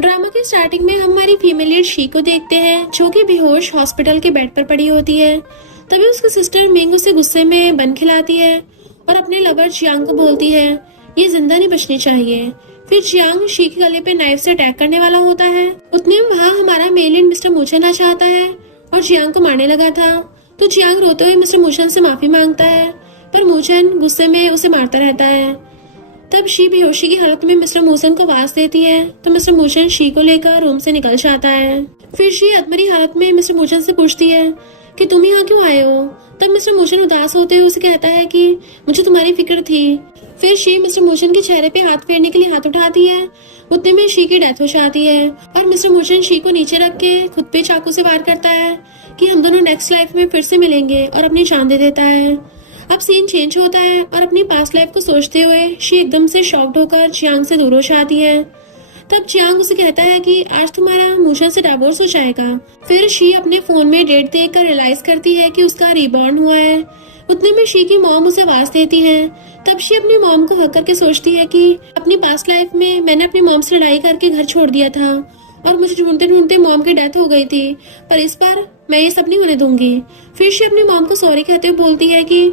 Drama की starting में हम हमारी फीमेल लीड शी को देखते हैं, जो कि बेहोश हॉस्पिटल के बेड पर पड़ी होती है। तभी उसकी सिस्टर मिंग उसे गुस्से में बन खिलाती है और अपने लवर जियांग को बोलती है ये जिंदा नहीं बचनी चाहिए। फिर जियांग शी के गले पे नाइफ से अटैक करने वाला होता है। उतने में वहाँ हमारा मेल लीड मिस्टर मूचन आ जाता है और जियांग को मारने लगा था। तो जियांग रोते हुए मिस्टर मूचन से माफी मांगता है, पर मूचन गुस्से में उसे मारता रहता है। तब शी बेहोशी की हालत में मिस्टर मूसन को आवाज देती है, तो मिस्टर मूसन शी को लेकर रूम से निकल जाता है। फिर शी अधमरी हालत में मिस्टर मूसन से पूछती है कि तुम यहाँ क्यों आए हो। तब मिस्टर मूसन उदास होते हुए उसे कहता है कि मुझे तुम्हारी फिक्र थी। फिर शी मिस्टर मूसन के चेहरे पे हाथ फेरने के लिए हाथ उठाती है। उतने में शी की डेथ हो जाती है और मिस्टर मूसन शी को नीचे रख के खुद पे चाकू से वार करता है कि हम दोनों नेक्स्ट लाइफ में फिर से मिलेंगे, और अपनी जान दे देता है। अब सीन चेंज होता है और अपनी पास्ट लाइफ को सोचते हुए शी एकदम से शॉक्ड होकर जियांग से दूर हो जाती है। तब जियांग उसे कहता है कि आज तुम्हारा मूशन से डिवोर्स हो जाएगा। फिर शी अपने फोन में डेट देखकर रियलाइज करती है कि उसका रीबॉर्न हुआ है। उतने में शी की मॉम उसे आवाज देती है। तब शी अपनी मॉम को हक करके सोचती है कि अपनी पास्ट लाइफ में मैंने अपनी मॉम से लड़ाई करके घर छोड़ दिया था और मुझे ढूंढते ढूंढते मॉम की डेथ हो गई थी, पर इस बार मैं ये सब नहीं होने दूंगी। फिर शी अपनी मॉम को सॉरी कहते हुए बोलती है कि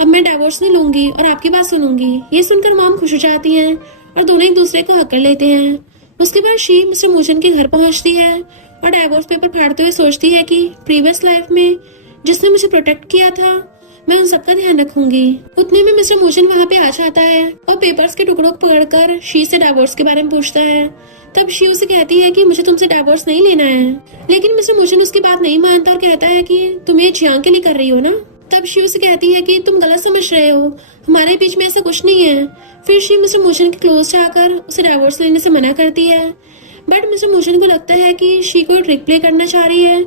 अब मैं डिवोर्स नहीं लूंगी और आपकी बात सुनूंगी। ये सुनकर मॉम खुश हो जाती हैं और दोनों एक दूसरे को हक कर लेते हैं। उसके बाद शी मिस्टर मूचन के घर पहुंचती है और डिवोर्स पेपर फाड़ते हुए सोचती है कि प्रीवियस लाइफ में जिसने मुझे प्रोटेक्ट किया था मैं उन सबका ध्यान रखूंगी। उतने में मिस्टर मूचन वहाँ पे आ जाता है और पेपर्स के टुकड़ों को पकड़कर शी से डिवोर्स के बारे में पूछता है। तब शी उसे कहती है कि मुझे तुमसे डिवोर्स नहीं लेना है, लेकिन मिस्टर मूचन उसकी बात नहीं मानता और कहता है कि तुम ये जियांग के लिए कर रही हो ना। तब शी उसे कहती है कि तुम गलत समझ रहे हो, हमारे बीच में ऐसा कुछ नहीं है। फिर शी मिस्टर मूचन के क्लोज जाकर उसे डिवोर्स लेने से मना करती है, बट मिस्टर मूचन को लगता है कि शी कोई ट्रिक प्ले करना चाह रही है,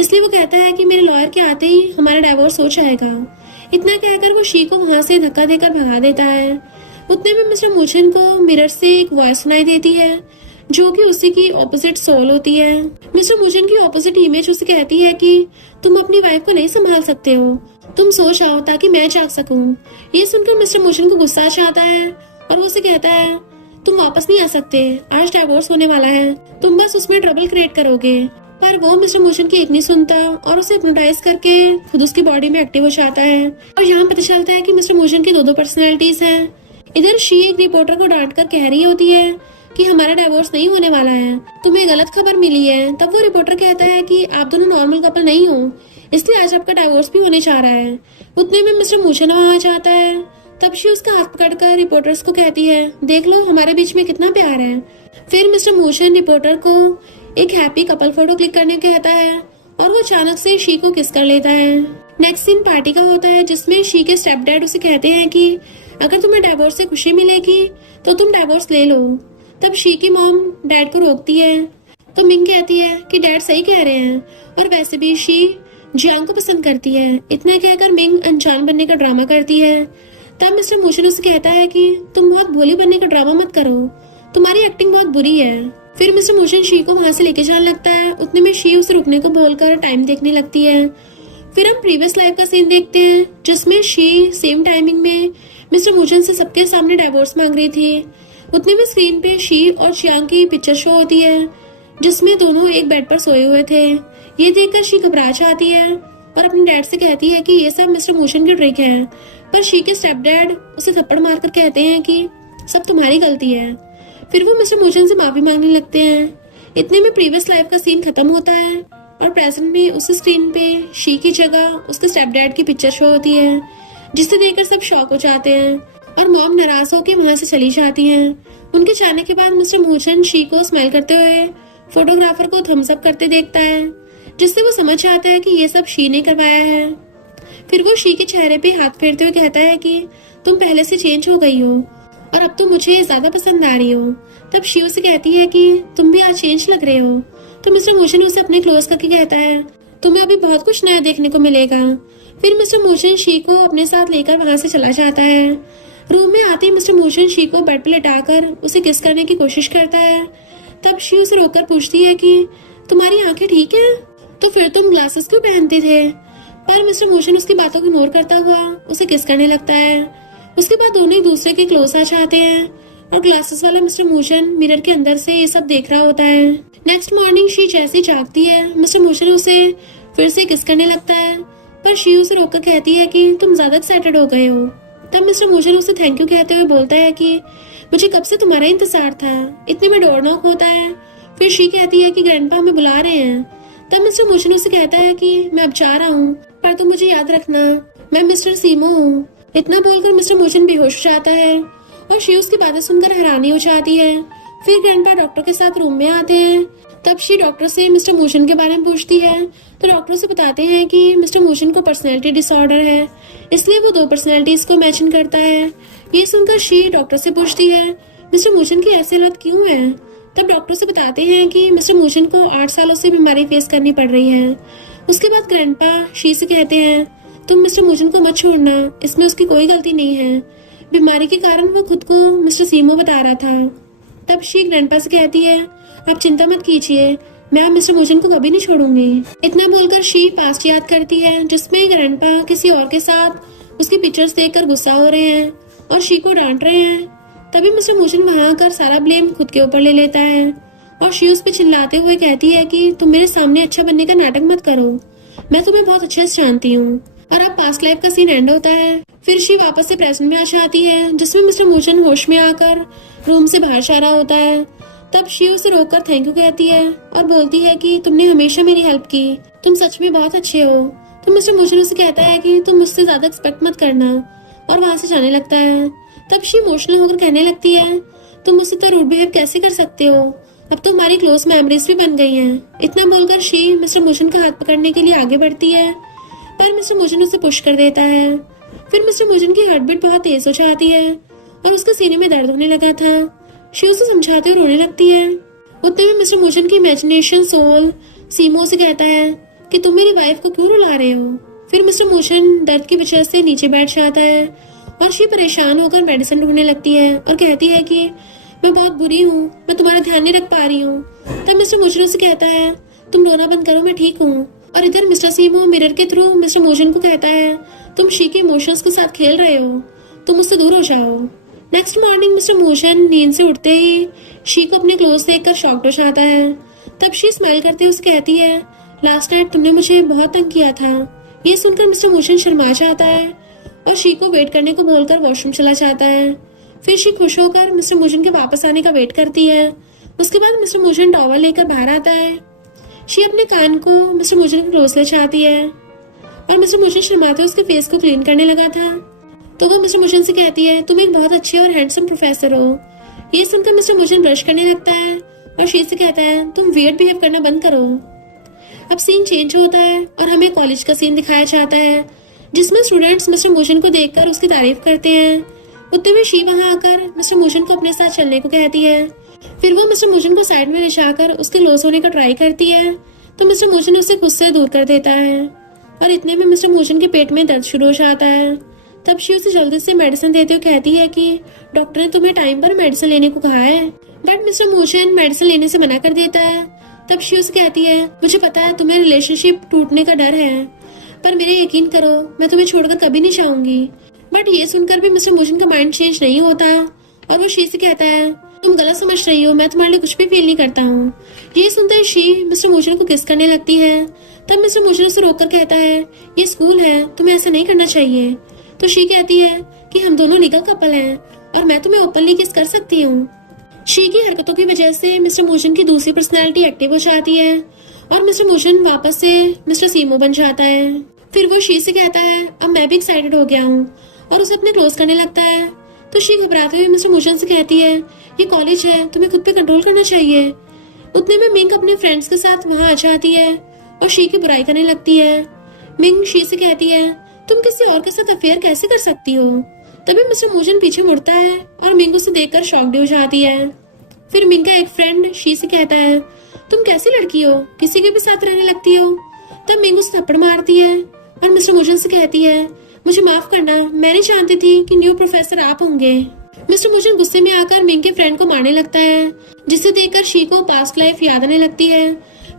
इसलिए वो कहता है कि मेरे लॉयर के आते ही हमारा डिवोर्स हो जाएगा। इतना कहकर वो शी को वहाँ से धक्का देकर भगा देता है। उतने में मिस्टर मूचन को मिरर से एक वॉइस सुनाई देती है, जो कि उसी की ऑपोजिट सोल होती है। मिस्टर मूचन की ऑपोजिट इमेज उसे कहती है कि तुम अपनी वाइफ को नहीं संभाल सकते हो, तुम सो जाओ ताकि मैं जाग सकूं। ये सुनकर मिस्टर मूचन को गुस्सा आ जाता है और वो उसे कहता है तुम वापस नहीं आ सकते, आज डिवोर्स होने वाला है, तुम बस उसमें ट्रबल क्रिएट करोगे। पर वो मिस्टर मूचन की एक नहीं सुनता और उसे हिप्नोटाइज करके खुद उसकी बॉडी में एक्टिव हो जाता है। और यहाँ पता चलता है कि मिस्टर मूचन की दो पर्सनैलिटीज हैं। इधर शी एक रिपोर्टर को डांट कर कह रही होती है कि हमारा डिवोर्स नहीं होने वाला है, तुम्हें गलत खबर मिली है। तब वो रिपोर्टर कहता है कि आप दोनों नॉर्मल कपल नहीं हो, इसलिए आज आपका डिवोर्स भी होने जा रहा है। उतने में मिस्टर मूचन वहाँ आ जाता है। तब शी उसका हाथ पकड़कर रिपोर्टर्स को कहती है देख लो हमारे बीच में कितना प्यार है। फिर मिस्टर मूचन रिपोर्टर को एक हैप्पी कपल फोटो क्लिक करने को कहता है और वो अचानक से शी को किस कर लेता है। नेक्स्ट सीन पार्टी का होता है, जिसमें शी के स्टेप डैड उसे कहते हैं कि अगर तुम्हें डिवोर्स से खुशी मिलेगी तो तुम डिवोर्स ले लो। तब शी की मॉम डैड को रोकती है, तो मिंग कहती है कि डैड सही कह रहे हैं और वैसे भी शी जियांग को पसंद करती है। इतना कहकर मिंग अनजान बनने का ड्रामा करती है। तब मिस्टर मूचन उसे कहता है कि तुम बहुत भोली बनने का ड्रामा मत करो, तुम्हारी एक्टिंग बहुत बुरी है। फिर मिस्टर मूचन शी को वहां से लेके जाने लगता है। उतने में शी उसे रुकने को बोलकर टाइम देखने लगती है। फिर हम प्रीवियस लाइफ का सीन देखते हैं, जिसमें शी सेम टाइमिंग में मिस्टर मूचन से सबके सामने डिवोर्स मांग रही थी। उतने में स्क्रीन पे शी और जियांग की पिक्चर शो होती है, जिसमें दोनों एक बेड पर सोए हुए थे। ये देखकर शी घबरा जाती है और अपने डैड से कहती है कि ये सब मिस्टर मूचन की ट्रिक है। पर शी के स्टेप डैड उसे थप्पड़ मारकर कहते हैं कि सब तुम्हारी गलती है। फिर वो मिस्टर मूचन से माफी मांगने लगते हैं। इतने में प्रीवियस लाइफ का सीन खत्म होता है और प्रेजेंट में उस स्क्रीन पे शी की जगह उसके स्टेप डैड की पिक्चर शो होती है, जिसे देखकर सब शॉक हो जाते हैं और मॉम नाराज होकर वहां से चली जाती हैं। उनके जाने के बाद मिस्टर मूचन शी को स्माइल करते हुए फोटोग्राफर को थम्स अप करते देखता है, जिससे वो समझ जाता है कि ये सब शी ने करवाया है। फिर वो शी के चेहरे पे हाथ फेरते हुए कहता है कि तुम पहले से चेंज हो गई हो और अब तुम मुझे ज्यादा पसंद आ रही हो। तब शी उसे कहती है कि तुम भी आज चेंज लग रहे हो। तो मिस्टर मूचन उसे अपने क्लोज करके कहता है तुम्हें अभी बहुत कुछ नया देखने को मिलेगा। फिर मिस्टर मूचन शी को अपने साथ लेकर वहां से चला जाता है। रूम में आते ही मिस्टर मूचन शी को बेड पर लेटाकर उसे किस करने की कोशिश करता है। तब शी उसे रोककर पूछती है कि तुम्हारी आंखें ठीक है, तो फिर तुम ग्लासेस क्यों पहनते थे। पर मिस्टर मूचन उसकी बातों को इग्नोर करता हुआ उसे किस करने लगता है। उसके बाद दोनों एक दूसरे के क्लोज आ जाते हैं और ग्लासेस वाला मिस्टर मोशन मिरर के अंदर से ये सब देख रहा होता है। नेक्स्ट मॉर्निंग शी जैसे ही जागती है, मिस्टर मोशन उसे फिर से किस करने लगता है, पर शी उसे रोककर कहती है कि तुम ज्यादा एक्साइटेड हो गए हो। तब मिस्टर मोशन उसे थैंक यू कहते हुए बोलता है कि मुझे कब से तुम्हारा इंतजार था, इतने में डोर नॉक होता है। फिर शी कहती है कि ग्रैंडपा हमें बुला रहे हैं। तब मिस्टर मोशन उसे कहता है कि मैं अब जा रहा हूँ, पर तुम मुझे याद रखना, मैं मिस्टर सीमो हूँ। इतना बोलकर मिस्टर मोशन बेहोश हो जाता है और शी उसकी बातें सुनकर हैरानी हो जाती है। फिर ग्रैंडपा डॉक्टर के साथ रूम में आते हैं। तब शी डॉक्टर से मिस्टर मोशन के बारे में पूछती है, तो डॉक्टर से बताते हैं कि मिस्टर मोशन को पर्सनैलिटी डिसऑर्डर है, इसलिए वो 2 पर्सनैलिटीज को मैचिंग करता है। ये सुनकर शी डॉक्टर से पूछती है मिस्टर मोशन की ऐसी हालत क्यों है। तब डॉक्टर से बताते हैं कि मिस्टर मोशन को 8 सालों से बीमारी फेस करनी पड़ रही है। उसके बाद ग्रैंडपा शी से कहते हैं तुम मिस्टर मोशन को मत छोड़ना, इसमें उसकी कोई गलती नहीं है, बीमारी के कारण वो खुद को मिस्टर सीमो बता रहा था। तब शी ग्रैंडपा से कहती है आप चिंता मत कीजिए, मैं अब मिस्टर मोशन को कभी नहीं छोड़ूंगी। इतना बोलकर शी पास्ट याद करती है जिसमें ग्रैंडपा किसी और के साथ उसकी पिक्चर्स देखकर गुस्सा हो रहे हैं और शी को डांट रहे हैं। तभी मिस्टर मोशन वहां आकर सारा ब्लेम खुद के ऊपर ले लेता है और शी उस पर चिल्लाते हुए कहती है कि तुम मेरे सामने अच्छा बनने का नाटक मत करो, मैं तुम्हें बहुत अच्छे से जानती हूँ। और अब पास्ट लाइफ का सीन एंड होता है। फिर शी वापस से प्रेजेंट में आ जाती है जिसमें मिस्टर मोशन होश में आकर रूम से बाहर जा रहा होता है। तब शी उसे रोककर थैंक यू कहती है और बोलती है कि तुमने हमेशा मेरी हेल्प की, तुम सच में बहुत अच्छे हो। तो मिस्टर मोशन उसे कहता है कि तुम मुझसे ज्यादा एक्सपेक्ट मत करना और वहां से जाने लगता है। तब शी इमोशनल होकर कहने लगती है तुम मुझसे इतना रूड बिहेव कैसे कर सकते हो, अब तो हमारी क्लोज मेमोरीज भी बन गई हैं। इतना बोलकर शी मिस्टर मोशन का हाथ पकड़ने के लिए आगे बढ़ती है, पर मिस्टर मोशन उसे पुश कर देता है। फिर मिस्टर मोशन की हार्ट बीट बहुत तेज हो जाती है और उसके सीने में दर्द होने लगा था। शी उसे समझाते हुए रोने लगती है। उतने में मिस्टर मोशन की इमेजिनेशन सोल सीमो से कहता है कि तुम मेरी वाइफ को क्यों रुला रहे हो। फिर मिस्टर मोशन दर्द की वजह से नीचे बैठ जाता है और शी परेशान होकर मेडिसिन ढूंढने लगती है और कहती है कि मैं बहुत बुरी हूँ, मैं तुम्हारा ध्यान नहीं रख पा रही हूँ। तब मिस्टर मोशन उसे कहता है तुम रोना बंद करो, मैं ठीक हूँ। और इधर मिस्टर सीमो मिरर के थ्रू मिस्टर मोशन को कहता है तुम शी के इमोशंस के साथ खेल रहे हो, तुम उससे दूर हो जाओ। नेक्स्ट मॉर्निंग मिस्टर मोशन नींद से उठते ही शी को अपने क्लोज देखकर शॉक्ड हो जाता है। तब शी स्माइल करते हुए कहती है लास्ट नाइट तुमने मुझे बहुत तंग किया था। ये सुनकर मिस्टर मोशन शर्मा जाता है और शी को वेट करने को बोलकर वॉशरूम चला जाता है। फिर शी खुश होकर मिस्टर मोशन के वापस आने का वेट करती है। उसके बाद मिस्टर मोशन टॉवल लेकर बाहर आता है। शी अपने कान को मिस्टर मोशन के क्लोज ले जाती है और मिस्टर मोशन शर्माते उसके फेस को क्लीन करने लगा था। तो वो मिस्टर मोशन से कहती है तुम एक बहुत अच्छे और हैंडसम प्रोफेसर हो। ये सुनकर मिस्टर मोशन ब्रश करने लगता है और शी से कहता है तुम वियर्ड बिहेव करना बंद करो। अब सीन चेंज होता है और हमें कॉलेज का सीन दिखाया जाता है जिसमें स्टूडेंट्स मिस्टर मोशन को देखकर उसकी तारीफ करते हैं। उतने में शी वहां आकर मिस्टर मोशन को अपने साथ चलने को कहती है। फिर वो मिस्टर मोशन को साइड में ले जाकर उसके क्लोज होने का ट्राई करती है, तो मिस्टर मोशन उसे खुद से दूर कर देता है और इतने में मिस्टर मोशन के पेट में दर्द शुरू हो जाता है। तब शी उसे जल्दी से मेडिसिन देते हुए कहती है कि डॉक्टर ने तुम्हें टाइम पर मेडिसिन लेने को कहा है, बट मिस्टर मोशन मेडिसिन लेने से मना कर देता है। तब शी उसे कहती है मुझे पता है तुम्हें रिलेशनशिप टूटने का डर है, पर मेरे यकीन करो मैं तुम्हें छोड़कर कभी नहीं चाहूंगी। बट ये सुनकर भी मिस्टर मोशन का माइंड चेंज नहीं होता और वो शी से कहता है तुम गलत समझ रही हो, मैं तुम्हारे लिए कुछ भी फील नहीं करता हूँ। ये सुनते ही शी मिस्टर मोशन को किस करने लगती है। तब मिस्टर मोशन उसे रोककर कहता है ये स्कूल है, तुम्हें ऐसा नहीं करना चाहिए। तो शी कहती है कि हम दोनों लीगल कपल हैं और मैं तुम्हें ओपनली किस कर सकती हूँ। शी की हरकतों की वजह से मिस्टर मोशन की दूसरी पर्सनैलिटी एक्टिव हो जाती है और मिस्टर मोशन वापस से मिस्टर सीमो बन जाता है। फिर वो शी से कहता है अब मैं भी एक्साइटेड हो गया हूँ और उसे अपने क्लोज करने लगता है। तो शी घबराते हुए मिस्टर मोशन से कहती है ये कॉलेज है, तुम्हें खुद पे कंट्रोल करना चाहिए। उतने में मिंग अपने फ्रेंड्स के साथ वहां आ जाती है और शी की बुराई करने लगती है। मिंग शी से कहती है तुम किसी और के साथ अफेयर कैसे कर सकती हो। तभी मिस्टर मोशन पीछे मुड़ता है और मिंग उसे देखकर शॉक्ड हो जाती है। फिर मिंग का एक फ्रेंड शी से कहता है तुम कैसी लड़की हो, किसी के भी साथ रहने लगती हो। तब मिंग उसे थप्पड़ मारती है और मिस्टर मोशन से कहती है मुझे माफ करना, मैं नहीं जानती थी कि न्यू प्रोफेसर आप होंगे। मिस्टर मोशन गुस्से में आकर मिंग के फ्रेंड को मारने लगता है, जिसे देखकर शी को पास्ट लाइफ याद आने लगती है।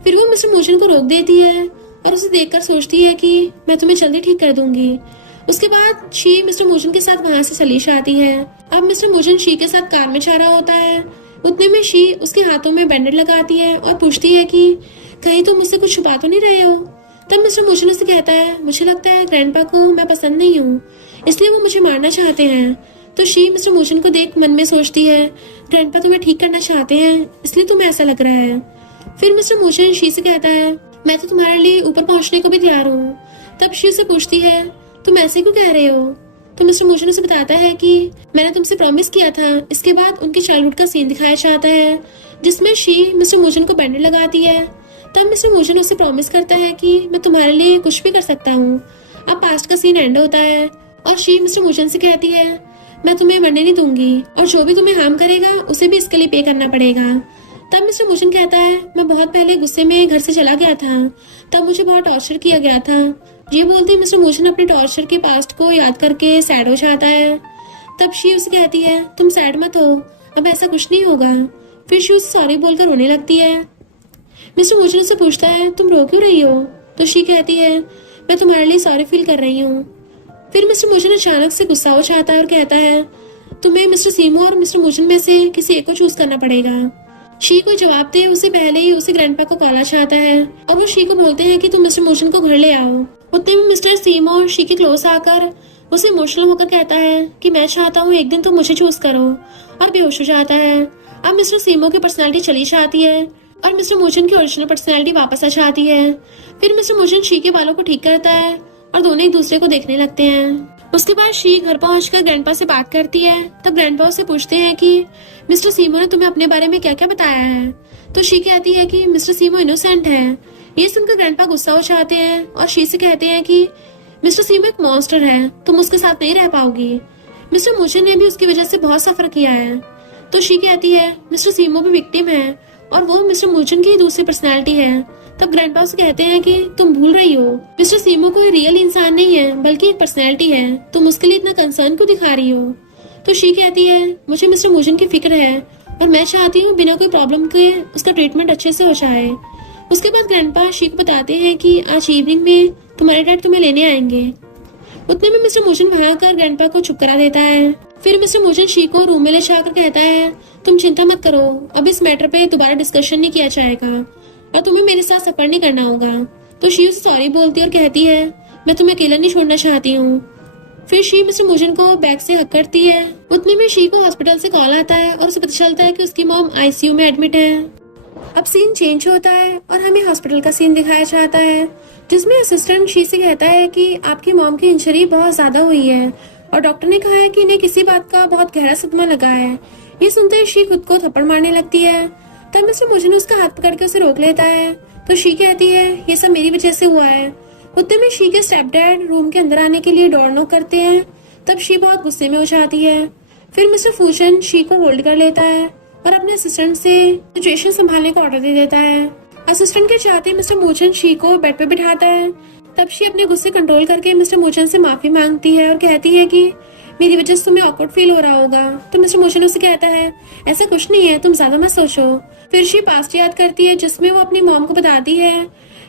फिर वो मिस्टर मोशन को रोक देती है और उसे देखकर सोचती है कि मैं तुम्हें जल्दी ठीक कर दूंगी। उसके बाद शी मिस्टर मोजन के साथ वहां से चली जाती है। अब मिस्टर मोजन शी के साथ कार में जा रहा होता है। उतने में शी उसके हाथों में बैंडेड लगाती है और पूछती है कि कहीं तुम मुझसे कुछ छुपा तो नहीं रहे हो। तब मिस्टर मोजन उसे कहता है मुझे लगता है ग्रैंडपा को मैं पसंद नहीं हूँ, इसलिए वो मुझे मारना चाहते हैं। तो शी मिस्टर मोजन को देख मन में सोचती है ग्रैंडपा तुम्हें ठीक करना चाहते हैं, इसलिए तुम्हें ऐसा लग रहा है। फिर मिस्टर मोजन शी से कहता है मैं तो तुम्हारे लिए ऊपर पहुंचने को भी तैयार हूँ। तब शी उसे पूछती है तुम ऐसे क्यों कह रहे हो। तो मिस्टर मोजन उसे बताता है कि मैंने तुमसे प्रॉमिस किया था। इसके बाद उनकी चाइल्डहुड का सीन दिखाया जाता है जिसमें शी मिस्टर मोजन को बैंडेड लगाती है। तब मिस्टर मोजन उसे प्रॉमिस करता है कि मैं तुम्हारे लिए कुछ भी कर सकता हूँ। अब पास्ट का सीन एंड होता है और शी मिस्टर मोजन से कहती है मैं तुम्हें मरने नहीं दूंगी और जो भी तुम्हें हार्म करेगा उसे भी इसके लिए पे करना पड़ेगा। तब मिस्टर मोजन कहता है मैं बहुत पहले गुस्से में घर से चला गया था, तब मुझे बहुत टॉर्चर किया गया था। ये बोलते मिस्टर मोजन अपने टॉर्चर के पास्ट को याद करके सैड हो जाता है। तब शी उसे कहती है तुम सैड मत हो, अब ऐसा कुछ नहीं होगा। फिर शी उसे सॉरी बोलकर रोने लगती है। मिस्टर मोजन उससे पूछता है तुम रो क्यों रही हो। तो शी कहती है मैं तुम्हारे लिए सॉरी फील कर रही हूँ। फिर मिस्टर मोजन अचानक से गुस्सा हो जाता है और कहता है तुम्हें मिस्टर सीमो और मिस्टर मोजन में से किसी एक को चूज करना पड़ेगा। शी को जवाब दे उससे पहले ही उसे ग्रैंडपा को कॉल चाहता है और वो शी को बोलते हैं कि तुम मिस्टर मोजन को घर ले आओ। उतने में मिस्टर सीमो शी के क्लोज आकर उसे इमोशनल होकर कहता है कि मैं चाहता हूँ एक दिन तुम मुझे चूज करो, और बेहोश हो जाता है। अब मिस्टर सीमो की पर्सनैलिटी चली जाती है और मिस्टर मोजन की ओरिजिनल पर्सनैलिटी वापस आ जाती है। फिर मिस्टर मोजन शी के बालों को ठीक करता है और दोनों एक दूसरे को देखने लगते हैं। उसके बाद शी घर पहुंचकर ग्रैंडपा से बात करती है। तब ग्रैंडपा उससे पूछते हैं कि मिस्टर सीमो ने तुम्हें अपने बारे में क्या क्या बताया है। तो शी कहती है कि मिस्टर सीमो इनोसेंट है। ये सुनकर ग्रैंडपा गुस्सा हो जाते हैं और शी से कहते हैं कि मिस्टर सीमो एक मॉन्स्टर है, तुम उसके साथ नहीं रह पाओगी। मिस्टर मोजन ने भी उसकी वजह से बहुत सफर किया है। तो शी कहती है मिस्टर सीमो भी विक्टिम है और वो मिस्टर मोजन की दूसरी पर्सनैलिटी है। तब ग्रैंडपा उसे कहते हैं कि तुम भूल रही हो, मिस्टर सीमो कोई रियल इंसान नहीं है बल्कि एक पर्सनैलिटी है, तुम उसके लिए इतना कंसर्न क्यों दिखा रही हो। तो शी कहती है मुझे मिस्टर मोजन की फिक्र है और मैं चाहती हूँ बिना कोई प्रॉब्लम के उसका ट्रीटमेंट अच्छे से हो जाए। उसके बाद ग्रैंडपा शी को बताते हैं कि आज इवनिंग में तुम्हारे डैड तुम्हें लेने आएंगे। उतने में मिस्टर मोजन वहां आकर ग्रैंडपा को चुप करा देता है। फिर मिस्टर मोजन शी को रूम में ले जाकर कहता है तुम चिंता मत करो, अब इस मैटर पे दोबारा डिस्कशन नहीं किया जाएगा और तुम्हें मेरे साथ सफर नहीं करना होगा। तो शी उसे सॉरी बोलती और कहती है मैं तुम्हें अकेला नहीं छोड़ना चाहती हूँ। फिर शी मिस्टर मोजन को बैग से हक करती है। उतने में शी को हॉस्पिटल से कॉल आता है और उसे पता चलता है कि उसकी मॉम आईसीयू में एडमिट है। अब सीन चेंज होता है और हमें हॉस्पिटल का सीन दिखाया जाता है जिसमें असिस्टेंट शी से कहता है कि आपकी मॉम की इंजरी बहुत ज्यादा हुई है और डॉक्टर ने कहा है कि इन्हें किसी बात का बहुत गहरा सदमा लगा है। ये सुनते ही शी खुद को थप्पड़ मारने लगती है। तब मिस्टर मोजन उसका हाथ पकड़ के उसे रोक लेता है। तो शी कहती है ये सब मेरी वजह से हुआ है। उतने में शी के स्टेप डैड रूम के अंदर आने के लिए डोर नॉक करते हैं। तब शी बहुत गुस्से में हो जाती है। फिर मिस्टर फूचन शी को होल्ड कर लेता है और अपने असिस्टेंट से सिचुएशन संभालने का ऑर्डर दे देता है। असिस्टेंट के चाहते मिस्टर मोचन शी को बेड पे बिठाता है। तब शी अपने गुस्से कंट्रोल करके मिस्टर मोचन से माफी मांगती है और कहती है कि मेरी वजह से तुम्हें ऑकवर्ड फील हो रहा होगा। तो मिस्टर मोचन उसे कहता है ऐसा कुछ नहीं है, तुम ज्यादा मत सोचो। फिर शी पास्ट याद करती है जिसमें वो अपनी मॉम को बताती है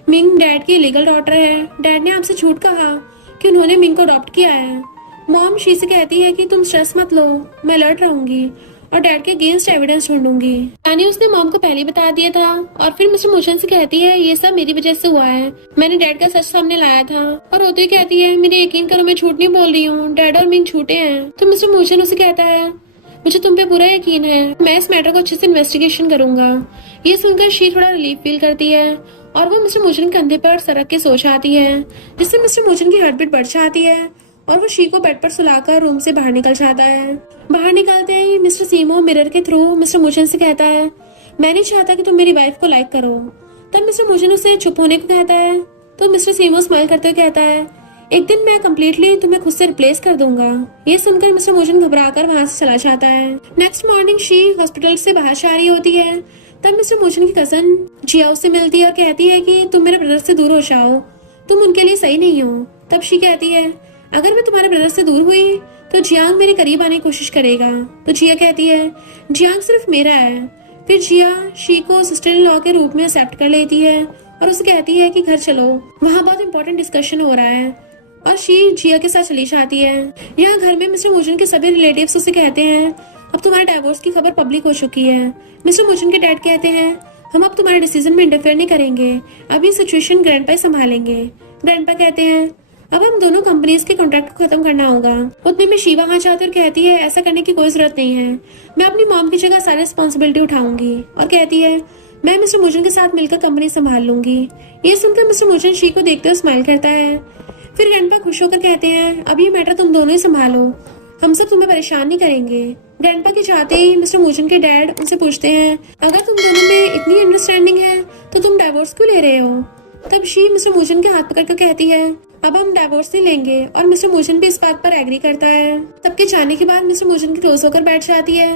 मिंग डैड की लीगल डॉटर है। डैड ने आपसे झूठ कहा कि उन्होंने मिंग को अडॉप्ट किया है। मॉम शी से कहती है कि तुम स्ट्रेस मत लो, मैं अलर्ट रहूंगी और डैड के अगेंस्ट एविडेंस ढूंढूंगी। यानी उसने मॉम को पहले बता दिया था। और फिर मिस्टर मोचन से कहती है ये सब मेरी वजह से हुआ है, मैंने डैड का सच सामने लाया था। और होते ही कहती है मेरे यकीन करो मैं झूठ नहीं बोल रही हूँ, डैड और मिंग झूठे हैं। तो मिस्टर मोचन उसे कहता है मुझे तुम पे पूरा यकीन है, मैं इस मैटर को अच्छे से इन्वेस्टिगेशन करूंगा। ये सुनकर शी थोड़ा रिलीफ फील करती है और वो मिस्टर मोचन के कंधे पर सरक के सो जाती है जिससे मिस्टर मोचन की हार्ट बीट बढ़ जाती है और वो शी को बेड पर सुलाकर रूम से बाहर निकल जाता है। बाहर निकलते ही मिस्टर सीमो मिरर के थ्रू मिस्टर मोचन से कहता है मैं नहीं चाहता कि तुम मेरी वाइफ को लाइक करो। तब मिस्टर मोचन उसे चुप होने को कहता है। तो मिस्टर सीमो स्माइल करते हुए कहता है एक दिन मैं कम्प्लीटली तुम्हें खुद से रिप्लेस कर दूंगा। ये सुनकर मिस्टर मोचन घबराकर वहाँ से चला जाता है। नेक्स्ट मॉर्निंग शी हॉस्पिटल से बाहर जा रही होती है। तब मिस्टर मोचन की कजन जिया उससे मिलती है और कहती है कि तुम मेरे ब्रदर से दूर हो जाओ, तुम उनके लिए सही नहीं हो। तब शी कहती है अगर मैं तुम्हारे ब्रदर से दूर हुई तो जियांग मेरे करीब आने की कोशिश करेगा। तो जिया कहती है जियांग सिर्फ मेरा है। फिर जिया शी को सिस्टर इन लॉ के रूप में एक्सेप्ट कर लेती है और उसे कहती है कि घर चलो, वहाँ बहुत इंपॉर्टेंट डिस्कशन हो रहा है। और शी जिया के साथ चली जाती है। यहाँ घर में मिस्टर मुजन के सभी रिलेटिव्स उसे कहते हैं अब तुम्हारे डाइवोर्स की खबर पब्लिक हो चुकी है। मिस्टर मुजन के डैड कहते हैं हम अब तुम्हारे डिसीजन में इंटरफेयर नहीं करेंगे, अब ये सिचुएशन ग्रैंडपा ही संभालेंगे। ग्रैंडपा कहते हैं अब हम दोनों कंपनीज के कॉन्ट्रैक्ट को खत्म करना होगा। उतने में शी वहाँ जाती और कहती है ऐसा करने की कोई जरूरत नहीं है, मैं अपनी मॉम की जगह सारी रिस्पॉन्सिबिलिटी उठाऊंगी। और कहती है मैं मिस्टर मुजन के साथ मिलकर कंपनी संभाल लूंगी। ये सुनकर मिस्टर मुजन शी को देखते हुए स्माइल करता है। फिर ग्रैंडपा खुश होकर कहते हैं अब ये मैटर तुम दोनों ही संभालो, हम सब तुम्हें परेशान नहीं करेंगे। ग्रैंडपा के चाहते ही मिस्टर मुजन के डैड उनसे पूछते हैं अगर तुम दोनों में इतनी अंडरस्टैंडिंग है तो तुम डाइवोर्स क्यों ले रहे हो। तब शी मिस्टर मुजन के हाथ पकड़कर कहती है अब हम डाइवोर्स नहीं लेंगे, और मिस्टर मुजन भी इस बात पर एग्री करता है। तब के जाने के बाद मिस्टर मुजन की क्लोज होकर बैठ जाती है।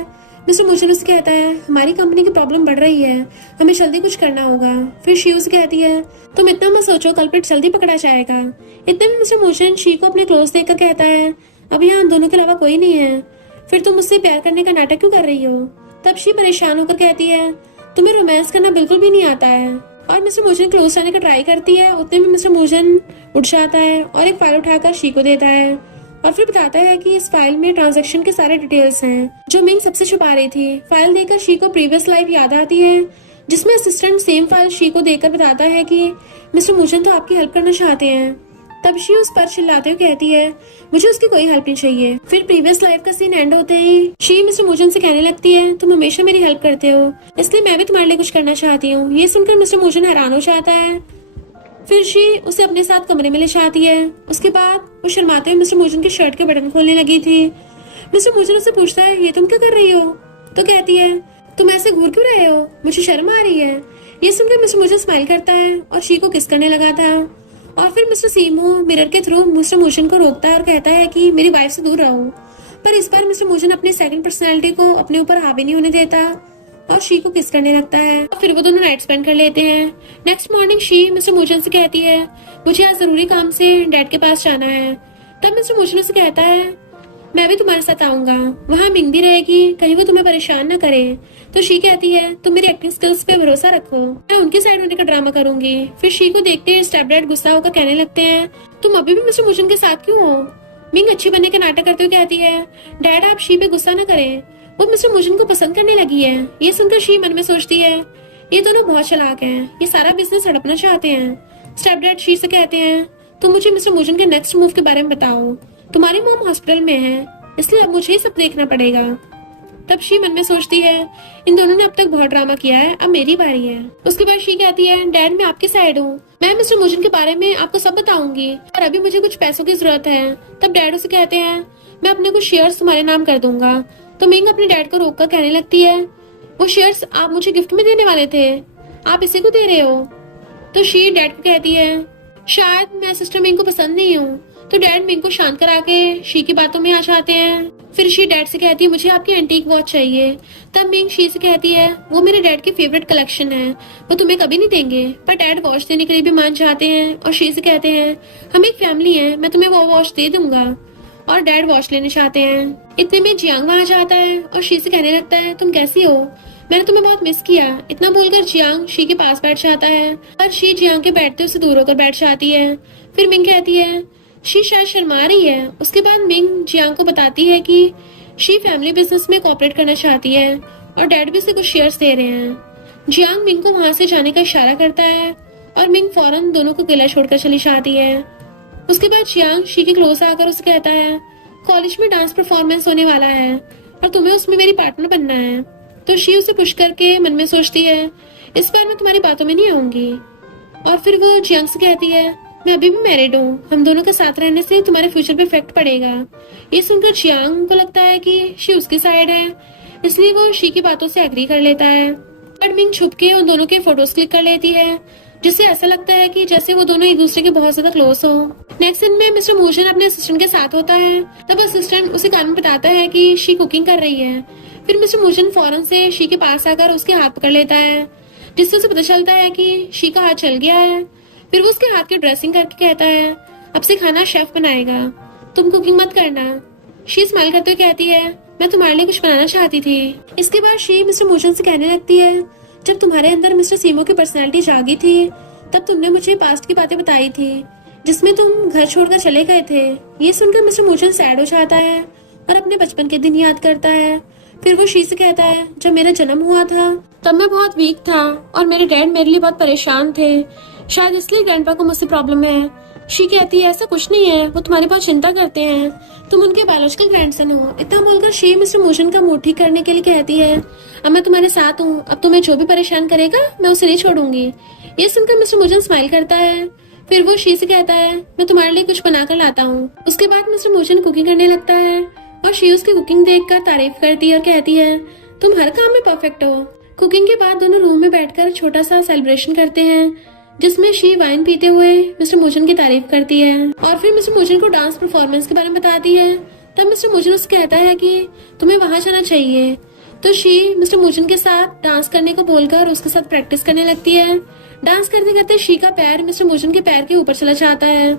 मिस्टर मुजन उससे कहता है हमारी कंपनी की प्रॉब्लम बढ़ रही है, हमें जल्दी कुछ करना होगा। फिर शी उसे कहती है तुम इतना मत सोचो, कल्प्रिट जल्दी पकड़ा जाएगा। इतने में मिस्टर मुजन शी को अपने क्लोज देखकर कहता है अब यहाँ हम दोनों के अलावा कोई नहीं है, फिर तुम मुझसे प्यार करने का नाटक क्यों कर रही हो। तब शी परेशान होकर कहती है तुम्हें रोमांस करना बिल्कुल भी नहीं आता है, और मिस्टर मुजन क्लोज आने का ट्राई करती है। उतने में मिस्टर मुजन उठ जाता है और एक फाइल उठाकर शी को देता है और फिर बताता है कि इस फाइल में ट्रांजैक्शन के सारे डिटेल्स हैं जो मिंग सबसे छुपा रही थी। फाइल देखकर शी को प्रीवियस लाइफ याद आती है, जिसमें असिस्टेंट सेम फाइल शी को देकर बताता है कि मिस्टर मुजन तो आपकी हेल्प करना चाहते हैं। तब शी उस पर चिल्लाते हुए कहती है मुझे उसकी कोई हेल्प नहीं चाहिए। फिर प्रीवियस लाइफ का सीन एंड होते ही शी मिस्टर मुजन से कहने लगती है तुम हमेशा मेरी हेल्प करते हो, इसलिए मैं भी तुम्हारे लिए कुछ करना चाहती हूँ। ये सुनकर मिस्टर मुजन हैरान हो जाता है। फिर शी उसे अपने साथ कमरे में ले जाती है। उसके बाद वो शर्माते हुए मिस्टर मुजन की शर्ट के बटन खोलने लगी थी। मिस्टर मुजन उससे पूछता है ये तुम क्या कर रही हो। तो कहती है तुम ऐसे घूर क्यों रहे हो, मुझे शर्म आ रही है। ये सुनकर मिस्टर मुजन स्माइल करता है और शी को किस करने लगा था। और फिर मिस्टर सीमो मिरर के थ्रू मिस्टर मुजन को रोकता है और कहता है कि मेरी वाइफ से दूर रहो। पर इस बार मिस्टर मुजन अपनी सेकंड पर्सनैलिटी को अपने ऊपर हावी नहीं होने देता और शी को किस करने लगता है। फिर वो दोनों नाइट स्पेंड कर लेते हैं। नेक्स्ट मॉर्निंग शी मिस्टर मुजन से कहती है मुझे आज जरूरी काम से डैड के पास जाना है। तब मिस्टर मुजन से कहता है मैं भी तुम्हारे साथ आऊंगा, वहाँ मिंग भी रहेगी, कहीं वो तुम्हें परेशान न करे। तो शी कहती है तुम मेरी एक्टिंग स्किल्स पे भरोसा रखो, मैं उनकी साइड होने का ड्रामा करूंगी। फिर शी को देखते ही स्टेप डैड गुस्सा होकर कहने लगते हैं तुम अभी भी मिस्टर मुजन के साथ क्यों हो। मिंग अच्छी बनने का नाटक करते हुए कहती है डैड आप शी पे गुस्सा न करें, वो मिस्टर मुजन को पसंद करने लगी है। ये सुनकर शी मन में सोचती है ये दोनों बहुत चालाक हैं, ये सारा बिजनेस हड़पना चाहते हैं। स्टेप डैड शी से कहते हैं तुम मुझे मिस्टर मुजन के नेक्स्ट मूव के बारे में बताओ, तुम्हारी मॉम हॉस्पिटल में है इसलिए अब मुझे ही सब देखना पड़ेगा। तब शी मन में सोचती है इन दोनों ने अब तक बहुत ड्रामा किया है, अब मेरी बारी है। उसके बाद शी कहती है डैड मैं आपके साइड हूँ, मैं मिस्टर मुजन के बारे में आपको सब बताऊंगी, पर अभी मुझे कुछ पैसों की जरूरत है। तब डैड उसे कहते हैं मैं अपने कुछ शेयर्स तुम्हारे नाम कर दूंगा। तो मिंग अपने डैड को रोककर कहने लगती है वो शेयर्स आप मुझे गिफ्ट में देने वाले थे, आप इसे को दे रहे हो। तो शी डैड को कहती है शायद मैं सिस्टर मिंग को पसंद नहीं हूँ। तो डैड मिंग को शांत करा के शी की बातों में आ जाते हैं। फिर शी डैड से कहती है मुझे आपकी एंटीक वॉच चाहिए। तब मिंग शी से कहती है वो मेरे डैड की फेवरेट कलेक्शन है, वो तुम्हें कभी नहीं देंगे। पर डैड वॉच देने के लिए भी मान जाते हैं और शी से कहते हैं हम एक फैमिली है, मैं तुम्हें वो वॉच दे दूंगा। और डैड वॉच लेने चाहते हैं। इतने में जियांग वहाँ जाता है और शी से कहने लगता है तुम कैसी हो, मैंने तुम्हें बहुत मिस किया। इतना बोलकर जियांग शी के पास बैठ जाता है और शी जियांग के बैठते उससे दूर होकर बैठ जाती है। फिर मिंग कहती है शी शायद शर्मा रही है। उसके बाद मिंग जियांग को बताती है कि शी फैमिली बिजनेस में कोऑपरेट करना चाहती है और डैड भी उसे कुछ शेयर्स दे रहे हैं। जियांग मिंग को वहाँ से जाने का इशारा करता है और मिंग फौरन दोनों को अकेला छोड़कर चली जाती है। उसके बाद जियांग शी के क्लोज आकर उसे कहता है कॉलेज में डांस परफॉर्मेंस होने वाला है और तुम्हें उसमें मेरी पार्टनर बनना है। तो शी उसे पुश करके मन में सोचती है इस बार मैं तुम्हारी बातों में नहीं आऊंगी। और फिर वो जियांग से कहती है मैं अभी भी मैरिड हूँ, हम दोनों का साथ रहने से तुम्हारे फ्यूचर पे इफेक्ट पड़ेगा। ये सुनकर जियांग को लगता है कि शी उसकी साइड है, इसलिए वो शी की बातों से एग्री कर लेता है। बट मिंग छुप के उन दोनों के फोटोज क्लिक कर लेती है, जिससे ऐसा लगता है कि जैसे वो दोनों एक दूसरे के बहुत ज्यादा क्लोज हो। नेक्स्ट सीन में मिस्टर मुजन अपने असिस्टेंट के साथ होता है। तब असिस्टेंट उसे कान में बताता है कि शी कुकिंग कर रही है। फिर मिस्टर मुजन फौरन से शी के पास आकर उसके हाथ पकड़ लेता है, जिससे उसे पता चलता है कि शी का हाथ चल गया है। फिर वो उसके हाथ की ड्रेसिंग करके कहता है अब से खाना शेफ बनाएगा, तुम कुकिंग मत करना। शी स्माइल करते हुए कहती है मैं तुम्हारे लिए कुछ बनाना चाहती थी। इसके बाद शी मिस्टर मुजन से कहने लगती है जब तुम्हारे अंदर मिस्टर सीमो की पर्सनैलिटी जागी थी तब तुमने मुझे पास्ट की बातें बताई थी, जिसमें तुम घर छोड़कर चले गए थे। ये सुनकर मिस्टर मूजन सैड हो जाता है और अपने बचपन के दिन याद करता है। फिर वो शी से कहता है, जब मेरा जन्म हुआ था तब मैं बहुत वीक था और मेरे डैड मेरे लिए बहुत परेशान थे, शायद इसलिए ग्रैंडपा को मुझसे प्रॉब्लम है। शी कहती है, ऐसा कुछ नहीं है, वो तुम्हारी बहुत चिंता करते हैं, तुम उनके बायोलॉजिकल ग्रैंडसन हो। इतना बोलकर शी मिस्टर मूजन का मूड ठीक करने के लिए कहती है, अब मैं तुम्हारे साथ हूँ, अब तुम्हें जो भी परेशान करेगा मैं उसे नहीं छोड़ूंगी। ये सुनकर मिस्टर मूजन स्माइल करता है। फिर वो शी से कहता है, मैं तुम्हारे लिए कुछ बनाकर लाता हूँ। उसके बाद मिस्टर मूजन कुकिंग करने लगता है और शी उसकी कुकिंग देखकर तारीफ करती है और कहती है, तुम हर काम में परफेक्ट हो। कुकिंग के बाद दोनों रूम में बैठकर छोटा सा सेलिब्रेशन करते हैं, जिसमें शी वाइन पीते हुए मिस्टर मूजन की तारीफ करती है और फिर मिस्टर मूजन को डांस परफॉर्मेंस के बारे में बताती है। तब मिस्टर मूजन उससे कहता है कि तुम्हें वहां जाना चाहिए। तो शी मिस्टर मूजन के साथ डांस करने को बोलकर उसके साथ प्रैक्टिस करने लगती है। डांस करते करते शी का पैर मिस्टर मूजन के पैर के ऊपर चला जाता है।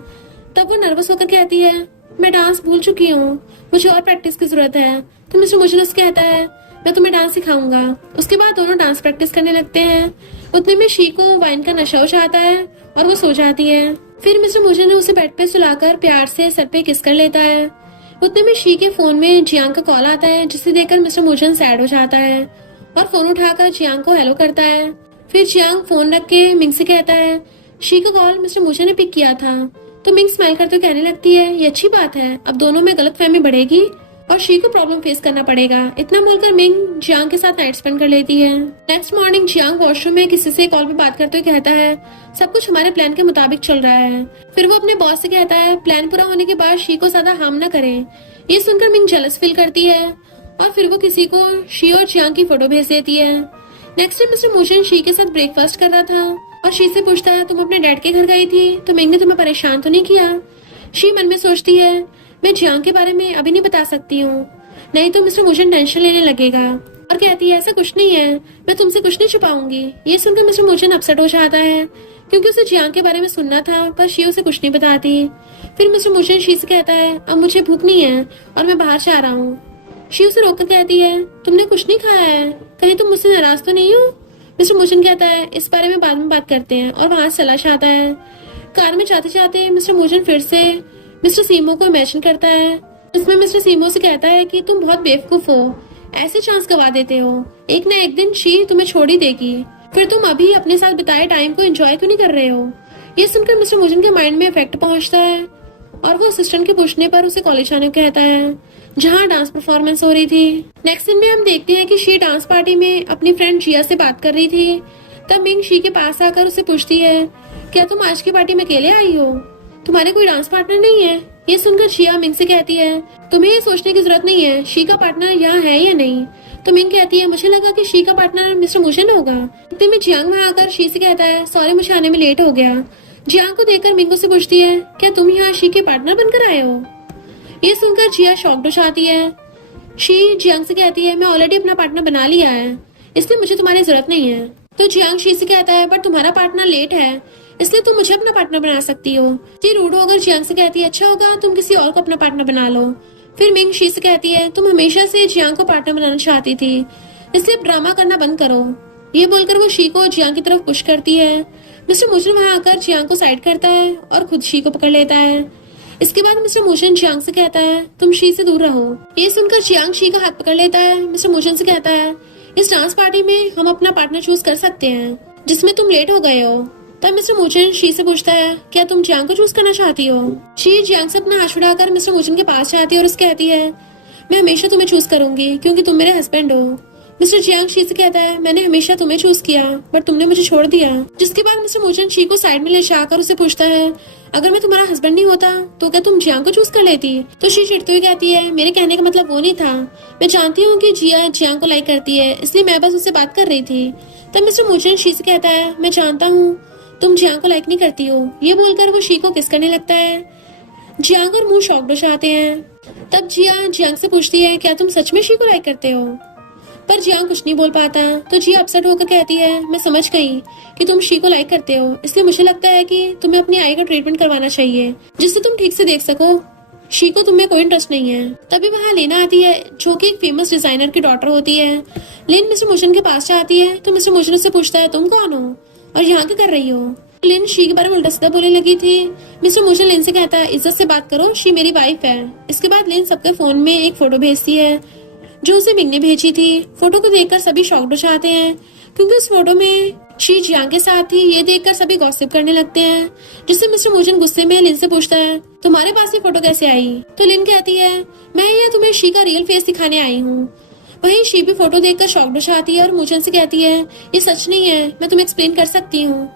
तब वो नर्वस होकर कहती है, मैं डांस भूल चुकी हूँ, मुझे और प्रैक्टिस की जरूरत है। तो मिस्टर मूजन उससे कहता है, मैं तुम्हें डांस सिखाऊंगा। उसके बाद दोनों डांस प्रैक्टिस करने लगते हैं। उतने में शी को वाइन का नशा हो जाता है और वो सो जाती है। फिर मिस्टर मूजन ने उसे बेड पे सुलाकर प्यार से सर पे किस कर लेता है। उतने में शी के फोन में जियांग का कॉल आता है, जिसे देखकर मिस्टर मूजन सैड हो जाता है और फोन उठाकर जियांग को हेलो करता है। फिर जियांग फोन रख के मिंग से कहता है, शी का कॉल मिस्टर मूजन ने पिक किया था। तो मिंग स्माइल करते हुए कहने लगती है, ये अच्छी बात है, अब दोनों में गलतफहमी बढ़ेगी और शी को प्रॉब्लम फेस करना पड़ेगा। इतना बोलकर मिंग जियांग के साथ नाइट स्पेंड कर लेती है। नेक्स्ट मॉर्निंग जियांग वॉशरूम में किसी से कॉल पे बात करते हुए कहता है, सब कुछ हमारे प्लान के मुताबिक चल रहा है। फिर वो अपने बॉस से कहता है, प्लान पूरा होने के बाद शी को ज्यादा हार्म न करें। ये सुनकर मिंग जेलस फील करती है और फिर वो किसी को शी और जियांग की फोटो भेज देती है। नेक्स्ट डे मिस्टर मूजन शी के साथ ब्रेकफास्ट कर रहा था और शी से पूछता है, तुम अपने डैड के घर गई थी तो मिंग ने तुम्हें परेशान तो नहीं किया? शी मन में सोचती है, मैं जियांग के बारे में अभी नहीं बता सकती हूँ, नहीं तो मिस्टर मूजन टेंशन लेने लगेगा। और कहती है, ऐसा कुछ नहीं है, मैं तुमसे कुछ नहीं छुपाऊंगी। ये सुनकर मिस्टर मूजन अपसेट हो जाता है क्योंकि उसे जियांग के बारे में सुनना था, पर शी उसे कुछ नहीं बताती। फिर मिस्टर मूजन शी से कहता है, अब मुझे भूख नहीं है और मैं बाहर जा रहा हूँ। शी उसे रोककर कहती है, तुमने कुछ नहीं खाया है, कहीं तुम मुझसे नाराज तो नहीं हो? मिस्टर मूजन कहता है, इस बारे में बाद में बात करते हैं और वहां से चला जाता है। कार में जाते जाते मिस्टर मूजन फिर से मिस्टर सीमो को इमेजिन करता है, इसमें मिस्टर सीमो से कहता है कि तुम बहुत बेवकूफ हो, ऐसे चांस गवा देते हो, एक न एक दिन शी तुम्हें छोड़ ही देगी, फिर तुम अभी अपने साथ बिताए टाइम को एंजॉय क्यों नहीं कर रहे हो? ये सुनकर मिस्टर मूजन के माइंड में इफेक्ट पहुंचता है और वो असिस्टेंट के पूछने पर उसे कॉलेज आने को कहता है, जहाँ डांस परफॉर्मेंस हो रही थी। नेक्स्ट सीन में हम देखते हैं कि शी डांस पार्टी में अपनी फ्रेंड जिया से बात कर रही थी। तब मिंग शी के पास आकर उसे पूछती है, क्या तुम आज की पार्टी में अकेले आई हो, तुम्हारे कोई डांस पार्टनर नहीं है? ये सुनकर जिया मिंग से कहती है, तुम्हें ये सोचने की जरूरत नहीं है शी का पार्टनर यहाँ है या नहीं। तो मिंग कहती है, मुझे लगा कि शी का पार्टनर मिस्टर मूजन होगा। इतने में जियांग वहाँ आकर शी से कहता है, सॉरी मुझे आने में लेट हो गया। जियांग को देखकर मिंग से पूछती है, क्या तुम यहाँ शी के पार्टनर बनकर आए हो? ये सुनकर जिया शॉक्ड हो जाती है। शी जियांग से कहती है, मैं ऑलरेडी अपना पार्टनर बना लिया है, इसलिए मुझे तुम्हारी जरूरत नहीं है। तो जियांग शी से कहता है, पर तुम्हारा पार्टनर लेट है, इसलिए तुम मुझे अपना पार्टनर बना सकती हो। शी रूड होकर जियांग से कहती है, अच्छा होगा तुम किसी और को अपना पार्टनर बना लो। फिर मिंग शी से कहती है, तुम हमेशा से जियांग को पार्टनर बनाना चाहती थी, इसलिए ड्रामा करना बंद करो। ये बोलकर वो शी को जियांग की तरफ पुश करती है। मिस्टर मूजन वहाँ आकर जियांग को साइड करता है और खुद शी को पकड़ लेता है। इसके बाद मिस्टर मूजन जियांग से कहता है, तुम शी से दूर रहो। ये सुनकर जियांग शी का हाथ पकड़ लेता है। मिस्टर मूजन से कहता है, इस डांस पार्टी में हम अपना पार्टनर चूज कर सकते हैं जिसमें तुम लेट हो गए हो। तब मिस्टर मूजन शी से पूछता है, क्या तुम जियांग को चूज करना चाहती हो? शी जियांग से अपना हाथ छुड़ाकर मिस्टर मूजन के पास जाती है और उससे कहती है, मैं हमेशा तुम्हें चूज करूंगी क्योंकि तुम मेरे हस्बैंड हो। मिस्टर जियांग शी से कहता है, मैंने हमेशा तुम्हें चूज किया बट तुमने मुझे छोड़ दिया। जिसके बाद मिस्टर मूजन शी को साइड में ले जाकर उसे पूछता है, अगर मैं तुम्हारा हस्बैंड नहीं होता तो क्या तुम जियांग को चूज कर लेती? तो शी चिढ़ती हुई कहती है, मेरे कहने का मतलब वो नहीं था, मैं जानती हूँ कि जिया जियांग को लाइक करती है, इसलिए मैं बस उससे बात कर रही थी। तब मिस्टर मूजन शी से कहता है, मैं जानता हूँ तुम जियांग को लाइक नहीं करती हो। ये बोलकर वो शी को किस करने लगता है। जियांग और मुंह शॉक्ड हो जाते हैं। तब जिया जियांग से पूछती है, क्या तुम सच में शी को लाइक करते हो? पर जियांग कुछ नहीं बोल पाता। तो जिया अपसेट होकर कहती है, मैं समझ गई कि तुम शी को लाइक करते हो, इसलिए मुझे लगता है कि तुम्हें अपनी आई का ट्रीटमेंट करवाना चाहिए जिससे तुम ठीक से देख सको। शी को तुम्हें कोई इंटरेस्ट नहीं है। तभी वहाँ लेना आती है जो कि एक फेमस डिजाइनर की डॉटर होती है। लेन मिस्टर मूजन के पास जाती है तो मिस्टर मूजन उससे पूछता है, तुम कौन हो और यहाँ क्या कर रही हो? लिन शी के बारे में उल्टा सीधा बोलने लगी थी। मिस्टर मूजन लिन से कहता है इज्जत से बात करो, शी मेरी वाइफ है। इसके बाद लिन सबके फोन में एक फोटो भेजती है जो उसे मिंग ने भेजी थी। फोटो को देखकर सभी शॉक्ड हो जाते हैं क्योंकि उस फोटो में शी जियांग के साथ थी। ये देखकर सभी गॉसिप करने लगते हैं, जिससे मिस्टर मूजन गुस्से में लिन से पूछता है तुम्हारे पास ये फोटो कैसे आई? तो लिन कहती है मैं यहाँ तुम्हें शी का रियल फेस दिखाने आई हूँ। वहीं शी भी फोटो देखकर शॉक्ड हो जाती है और मूजन से कहती है ये सच नहीं है, मैं तुम्हें एक्सप्लेन कर सकती हूँ।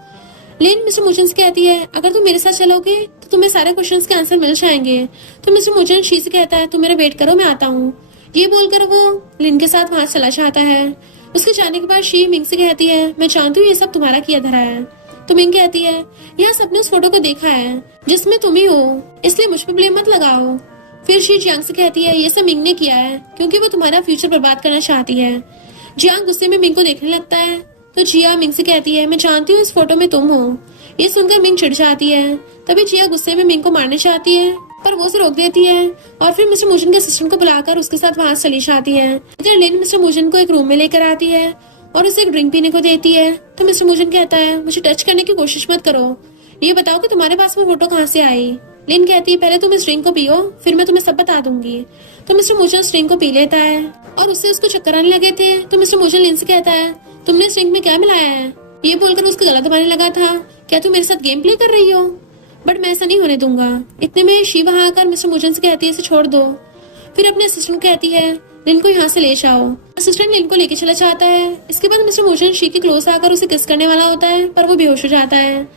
लिन मिस्टर मूजन से कहती है अगर तुम मेरे साथ चलोगे तो तुम्हें सारे क्वेश्चंस के आंसर मिल जाएंगे। तो मिस्टर मूजन शी से कहता है तुम मेरा वेट करो, मैं आता हूँ। ये बोलकर वो लिन के साथ वहां चला जाता है। उसके जाने के बाद शी मिंग से कहती है मैं जानती हूँ ये सब तुम्हारा किया धरा है। तो मिंग कहती है यहाँ सबने उस फोटो को देखा है जिसमें तुम ही हो, इसलिए मुझ पर ब्लेम मत लगाओ। फिर शी जियांग से कहती है ये सब मिंग ने किया है क्योंकि वो तुम्हारा फ्यूचर बर्बाद करना चाहती है। जियांग गुस्से में मिंग को देखने लगता है तो जिया मिंग से कहती है मैं जानती हूँ इस फोटो में तुम हो। ये सुनकर मिंग चिढ़ जाती है। तभी जिया गुस्से में मिंग को मारने चाहती है पर वो उसे रोक देती है और फिर मिस्टर मूजन के असिस्टेंट को बुलाकर उसके साथ वहां चली जाती है। इधर लिन मिस्टर मूजन को एक रूम में लेकर आती है और उसे एक ड्रिंक पीने को देती है। तो मिस्टर मूजन कहता है मुझे टच करने की कोशिश मत करो, ये बताओ कि तुम्हारे पास वो फोटो कहाँ से आई? लिन कहती है पहले तुम इस ड्रिंक को पियो, फिर मैं तुम्हें सब बता दूंगी। तो मिस्टर मूजन इस ड्रिंक को पी लेता है और उससे उसको चक्कर आने लगे थे। तो मिस्टर मूजन लिन से कहता है तुमने इस ड्रिंक में क्या मिलाया है? ये बोलकर उसका गला दबाने लगा था। क्या तुम मेरे साथ गेम प्ले कर रही हो? बट मैं ऐसा नहीं होने दूंगा। इतने में शी वहां आकर मिस्टर मूजन से कहती है इसे छोड़ दो। फिर अपने असिस्टेंट को कहती है लिन को यहाँ से ले जाओ। असिस्टेंट लिन को लेके चला जाता है। इसके बाद मिस्टर मूजन शी के क्लोज आकर उसे किस करने वाला होता है पर वो बेहोश हो जाता है।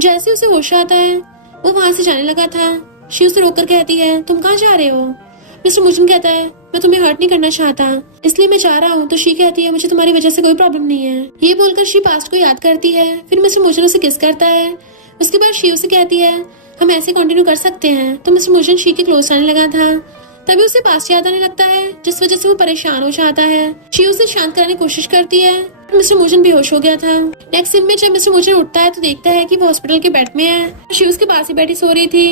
जैसे उसे होश आता है वो वहां से जाने लगा था। शी उसे रोककर कहती है तुम कहाँ जा रहे हो? मिस्टर मूजन कहता है मैं तुम्हें हर्ट नहीं करना चाहता इसलिए मैं जा रहा हूँ। तो शी कहती है मुझे तुम्हारी वजह से कोई प्रॉब्लम नहीं है। ये बोलकर शी पास्ट को याद करती है। फिर मिस्टर मूजन उसे किस करता है। उसके बाद शी उसे कहती है हम ऐसे कंटिन्यू कर सकते हैं। तो मिस्टर मूजन शी के क्लोज आने लगा था। तभी उसे पास्ट याद आने लगता है जिस वजह से वो परेशान हो जाता है। शी उसे शांत करने की कोशिश करती है। मिस्टर मूजन बेहोश हो गया था। नेक्स्ट सीन में जब मिस्टर मूजन उठता है तो देखता है कि वो हॉस्पिटल के बेड में है। शी उसके पास ही बैठी सो रही थी।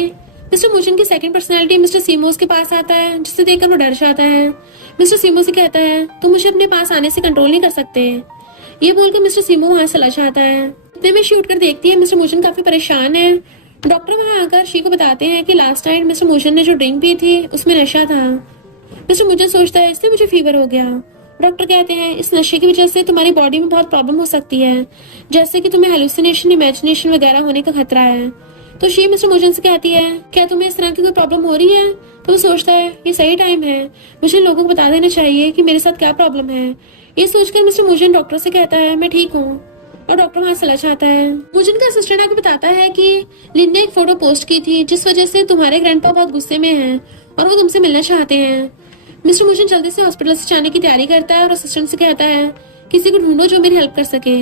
मिस्टर मूजन की सेकंड पर्सनालिटी मिस्टर सीमोस के पास आता है जिसे देखकर वो डर जाता है। मिस्टर सीमो से कहता है तुम मुझे अपने पास आने से कंट्रोल नहीं कर सकते। ये बोलकर मिस्टर सीमो वहां चला जाता है। इतने में शी उठकर देखती है मिस्टर मूजन काफी परेशान है। डॉक्टर वहां आकर शी को बताते हैं कि लास्ट नाइट मिस्टर मूजन ने जो ड्रिंक पी थी उसमें नशा था। मिस्टर मूजन सोचता है इससे मुझे फीवर हो गया। डॉक्टर कहते हैं इस नशे की वजह से तुम्हारी बॉडी में बहुत प्रॉब्लम हो सकती है, जैसे कि तुम्हें हेलुसिनेशन, इमेजिनेशन वगैरह होने का खतरा है। तो शी मिस्टर मूजन से कहती है क्या तुम्हें इस तरह की कोई प्रॉब्लम हो रही है? तो वो सोचता है ये सही टाइम है, मुझे लोगों को बता देना चाहिए कि मेरे साथ क्या प्रॉब्लम है। ये सोचकर मिस्टर मूजन डॉक्टर से कहता है मैं ठीक हूँ और डॉक्टर वहां चला जाता है। मूजन का असिस्टेंट आके बताता है कि लिन ने एक फोटो पोस्ट की थी जिस वजह से तुम्हारे ग्रैंडपा बहुत गुस्से में हैं और वो तुमसे मिलना चाहते हैं। मिस्टर मूजन जल्दी से हॉस्पिटल से जाने की तैयारी करता है और असिस्टेंट से कहता है किसी को ढूंढो जो मेरी हेल्प कर सके।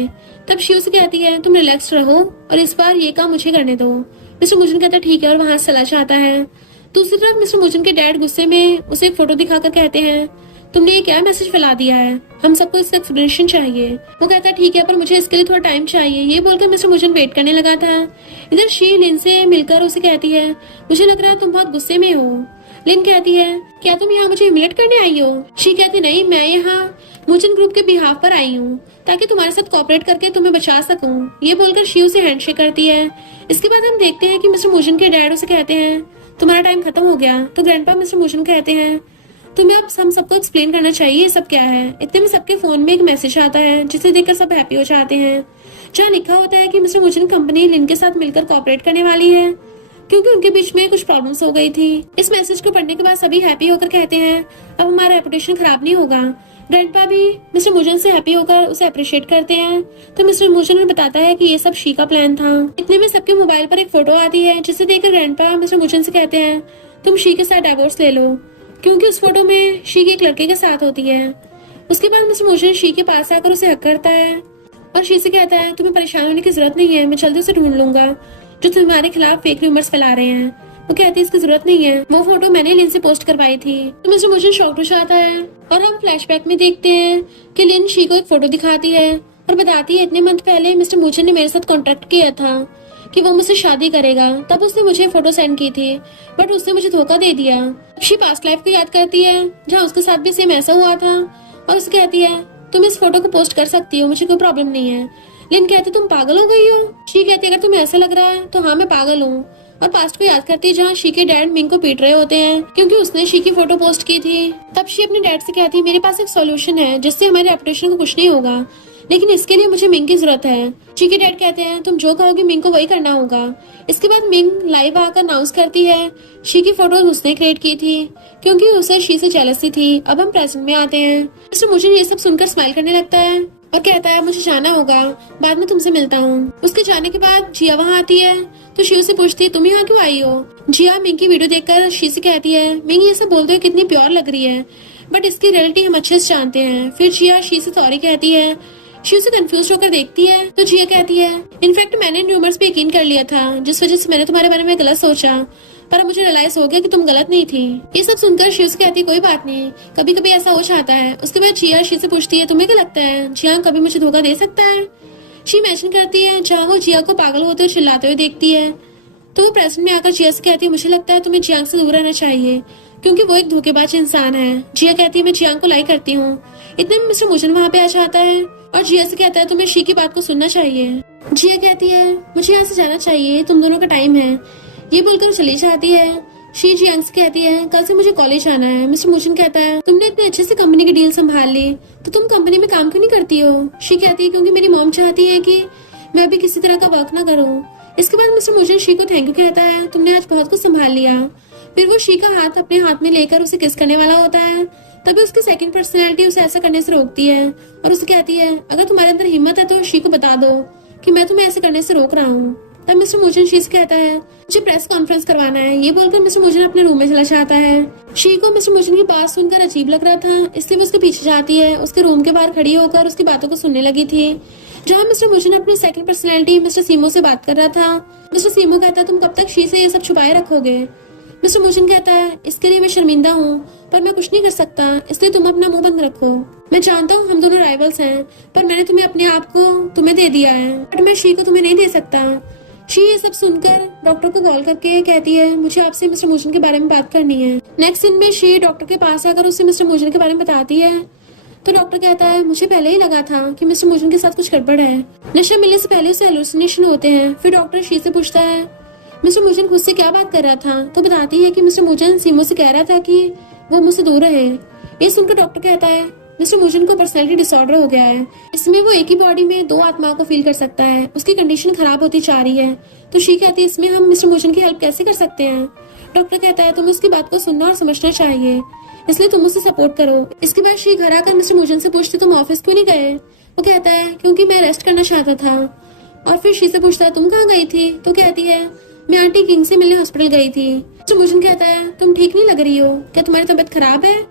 तब शिव से कहती है तुम रिलैक्स रहो और इस बार ये काम मुझे करने दो। मिस्टर मूजन कहता है ठीक है और वहां से चला जाता है। दूसरी तरफ मिस्टर मूजन के डैड गुस्से में उसे एक फोटो दिखाकर कहते हैं तुमने ये क्या मैसेज फैला दिया है, हम सबको इसका एक्सप्लेनेशन चाहिए। वो कहता है ठीक है पर मुझे इसके लिए थोड़ा टाइम चाहिए। ये बोलकर मिस्टर मूजन वेट करने लगा था। इधर शी लिन से मिलकर उसे कहती है मुझे लग रहा है तुम बहुत गुस्से में हो। लिन कहती है क्या तुम यहाँ मुझे ह्यूमिलेट करने आई हो? शी कहती नहीं, मैं यहाँ मूजन ग्रुप के बिहाफ पर आई हूँ ताकि तुम्हारे साथ कोऑपरेट करके तुम्हें बचा सकूं। ये बोलकर शी उसे हैंडशेक करती है। इसके बाद हम देखते हैं कि मिस्टर मूजन के डैड उसे कहते हैं तुम्हारा टाइम खत्म हो गया। तो ग्रैंडपा मिस्टर मूजन कहते हैं तुम्हें अब हम सबको एक्सप्लेन करना चाहिए ये सब क्या है। इतने में सबके फोन में एक मैसेज आता है जिसे देखकर सब हैप्पी हो जाते हैं, जहाँ लिखा होता है कि मिस्टर मूजन कंपनी लिन के साथ मिलकर कोऑपरेट करने वाली है क्योंकि उनके बीच में कुछ प्रॉब्लम्स हो गई थी। इस मैसेज को पढ़ने के बाद सभी हैप्पी होकर कहते हैं अब हमारा रेपुटेशन खराब नहीं होगा। ग्रैंडपा भी मिस्टर मूजन से हैप्पी होकर उसे अप्रिशिएट करते हैं। तो मिस्टर मूजन ने बताता है कि ये सब शी का प्लान था। इतने में सबके मोबाइल पर एक फोटो आती है जिसे देखकर ग्रैंडपा मिस्टर मूजन से कहते हैं तुम शी के साथ डाइवोर्स ले लो क्योंकि उस फोटो में शी एक लड़के के साथ होती है। उसके बाद मिस्टर मूजन शी के पास आकर उसे हक करता है और शी से कहता है तुम्हें परेशान होने की जरूरत नहीं है, मैं जल्दी उसे ढूंढ लूंगा जो तुम्हारे खिलाफ फेक रूमर्स फैला रहे हैं। वो कहती है इसकी जरूरत नहीं है, वो फोटो मैंने लिन से पोस्ट करवाई थी। तो मिस्टर मूजन शॉक्ड हो जाता है और हम फ्लैशबैक में देखते हैं कि लिन शी को एक फोटो दिखाती है और बताती है इतने मंथ पहले मिस्टर मूजन ने मेरे साथ कॉन्ट्रैक्ट किया था कि वो मुझसे शादी करेगा, तब उसने मुझे फोटो सेंड की थी बट उसने मुझे धोखा दे दिया। शी पास्ट लाइफ को याद करती है जहाँ उसके साथ भी सेम ऐसा हुआ था और उसे कहती है तुम इस फोटो को पोस्ट कर सकती हो, मुझे कोई प्रॉब्लम नहीं है। लिन कहती तुम पागल हो गई हो। शी कहती अगर तुम्हें ऐसा लग रहा है तो हाँ मैं पागल हूँ। और पास्ट को याद करती है जहाँ शी के डैड मिंग को पीट रहे होते हैं क्योंकि उसने शी की फोटो पोस्ट की थी। तब शी अपने डैड से कहती है मेरे पास एक सॉल्यूशन है जिससे हमारे रेपुटेशन को कुछ नहीं होगा, लेकिन इसके लिए मुझे मिंग की जरूरत है। शी के डैड कहते हैं तुम जो कहोगे मिंग को वही करना होगा। इसके बाद मिंग लाइव आकर अनाउंस करती है शी की फोटो उसने क्रिएट की थी क्योंकि उसे शी से जेलसी थी। अब हम प्रेजेंट में आते हैं। मिस्टर मुजिन ये सब सुनकर स्माइल करने लगता है और कहता है मुझे जाना होगा, बाद में तुमसे मिलता हूँ। उसके जाने के बाद जिया वहाँ आती है तो शी से पूछती है तुम यहाँ क्यों आई हो। जिया मिंग की वीडियो देखकर शी से कहती है मिंग ये सब बोलते हुए कितनी प्योर लग रही है, बट इसकी रियलिटी हम अच्छे से जानते हैं। फिर जिया शी से सॉरी कहती है। शी उसे कंफ्यूज होकर देखती है तो जिया कहती है इनफैक्ट मैंने इन रूमर्स पे यकीन कर लिया था, जिस वजह से मैंने तुम्हारे बारे में गलत सोचा, पर अब मुझे रियलाइज हो गया कि तुम गलत नहीं थी। ये सब सुनकर शी से कहती है कोई बात नहीं, कभी कभी ऐसा हो जाता है। उसके बाद जिया शी से पूछती है तुम्हें क्या लगता है जिया कभी मुझे धोखा दे सकता है। शी मेंशन करती है जहाँ वो जिया को पागल होते हुए चिल्लाते हुए देखती है तो वो प्रेजेंट में आकर जिया से कहती है मुझे लगता है तुम्हें जियांग से दूर रहना चाहिए क्योंकि वो एक धोखेबाज इंसान है। जिया कहती है मैं जियांग को लाइक करती हूँ। इतने में मिस्टर मुजन वहाँ पे आ जाता है और जिया से कहता है तुम्हें शी की बात को सुनना चाहिए। जिया कहती है मुझे यहाँ से जाना चाहिए, तुम दोनों का टाइम है। ये बोलकर चली जाती है। शी जियांग से कहती है कल से मुझे कॉलेज आना है। मिस्टर मुजन कहता है तुमने इतने अच्छे से कंपनी की डील संभाल ली तो तुम कंपनी में काम क्यों नहीं करती हो। शी कहती है क्योंकि मेरी मॉम चाहती है कि मैं भी किसी तरह का वर्क ना करूँ। इसके बाद मिस्टर मुजन शी को थैंक यू कहता है तुमने आज बहुत कुछ संभाल लिया। फिर वो शी का हाथ अपने हाथ में लेकर उसे किस करने वाला होता है, तभी उसकी सेकंड पर्सनैलिटी उसे ऐसा करने से रोकती है और उसे कहती है अगर तुम्हारे अंदर हिम्मत है तो शी को बता दो कि मैं तुम्हें ऐसे करने से रोक रहा हूँ। तब मिस्टर मुजन शी से कहता है मुझे प्रेस कॉन्फ्रेंस करवाना है। ये बोलकर मिस्टर मुजन अपने रूम में चला जाता है। शी को मिस्टर मुजन की बात सुनकर अजीब लग रहा था, इसलिए वो उसके पीछे जाती है। उसके रूम के बाहर खड़ी होकर उसकी बातों को सुनने लगी थी। जहाँ मिस्टर मुजन अपनी सेकंड पर्सनैलिटी मिस्टर सीमो से बात कर रहा था। मिस्टर सीमो कहता है तुम कब तक शी से ये सब छुपाए रखोगे। मिस्टर मुजन कहता है इसके लिए मैं शर्मिंदा हूँ पर मैं कुछ नहीं कर सकता, इसलिए तुम अपना मुंह बंद रखो। मैं जानता हूँ हम दोनों राइवल्स हैं पर मैंने तुम्हें अपने आप को तुम्हें दे दिया है, बट मैं शी को तुम्हें नहीं दे सकता। शी ये सब सुनकर डॉक्टर को कॉल करके कहती है मुझे आपसे मिस्टर मुजन के बारे में बात करनी है। नेक्स्ट सीन में शी डॉक्टर के पास आकर उसे मिस्टर मुजन के बारे में बताती है तो डॉक्टर कहता है मुझे पहले ही लगा था कि मिस्टर मुजन के साथ कुछ गड़बड़ है। नशा मिलने से पहले उसे हेलुसिनेशन होते हैं। फिर डॉक्टर शी से पूछता है मिस्टर मुजन खुद से क्या बात कर रहा था तो बताती है कि मिस्टर मुजन सीमो से कह रहा था कि वो मुझसे दूर रहे। ये सुनकर डॉक्टर कहता है मिस्टर मुजन को पर्सनैलिटी डिसऑर्डर हो गया है, इसमें वो एक ही बॉडी में दो आत्माओं को फील कर सकता है। उसकी कंडीशन खराब होती जा रही है। तो शी कहती है इसमें हम मिस्टर मुजन की हेल्प कैसे कर सकते हैं। डॉक्टर कहता है तुम्हें उसकी बात को सुनना और समझना चाहिए, इसलिए तुम उसे सपोर्ट करो। इसके बाद शी घर आकर मिस्टर मुजन से पूछती तुम ऑफिस क्यों नहीं गए। वो कहता है क्योंकि मैं रेस्ट करना चाहता था। और फिर शी से पूछता है तुम कहाँ गई थी तो कहती है मैं आंटी किंग से मिलने हॉस्पिटल गई थी। मिस्टर मुजन कहता है तुम ठीक नहीं लग रही हो, क्या तुम्हारी तबीयत खराब है।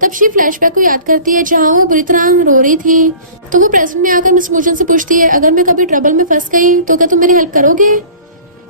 तब शी फ्लैशबैक को याद करती है जहाँ वो बुरी तरह रो रही थी। तो वो प्रेजेंट में आकर मिस्टर मुजन से पूछती है अगर मैं कभी ट्रबल में फंस गई तो क्या तुम मेरी हेल्प करोगे।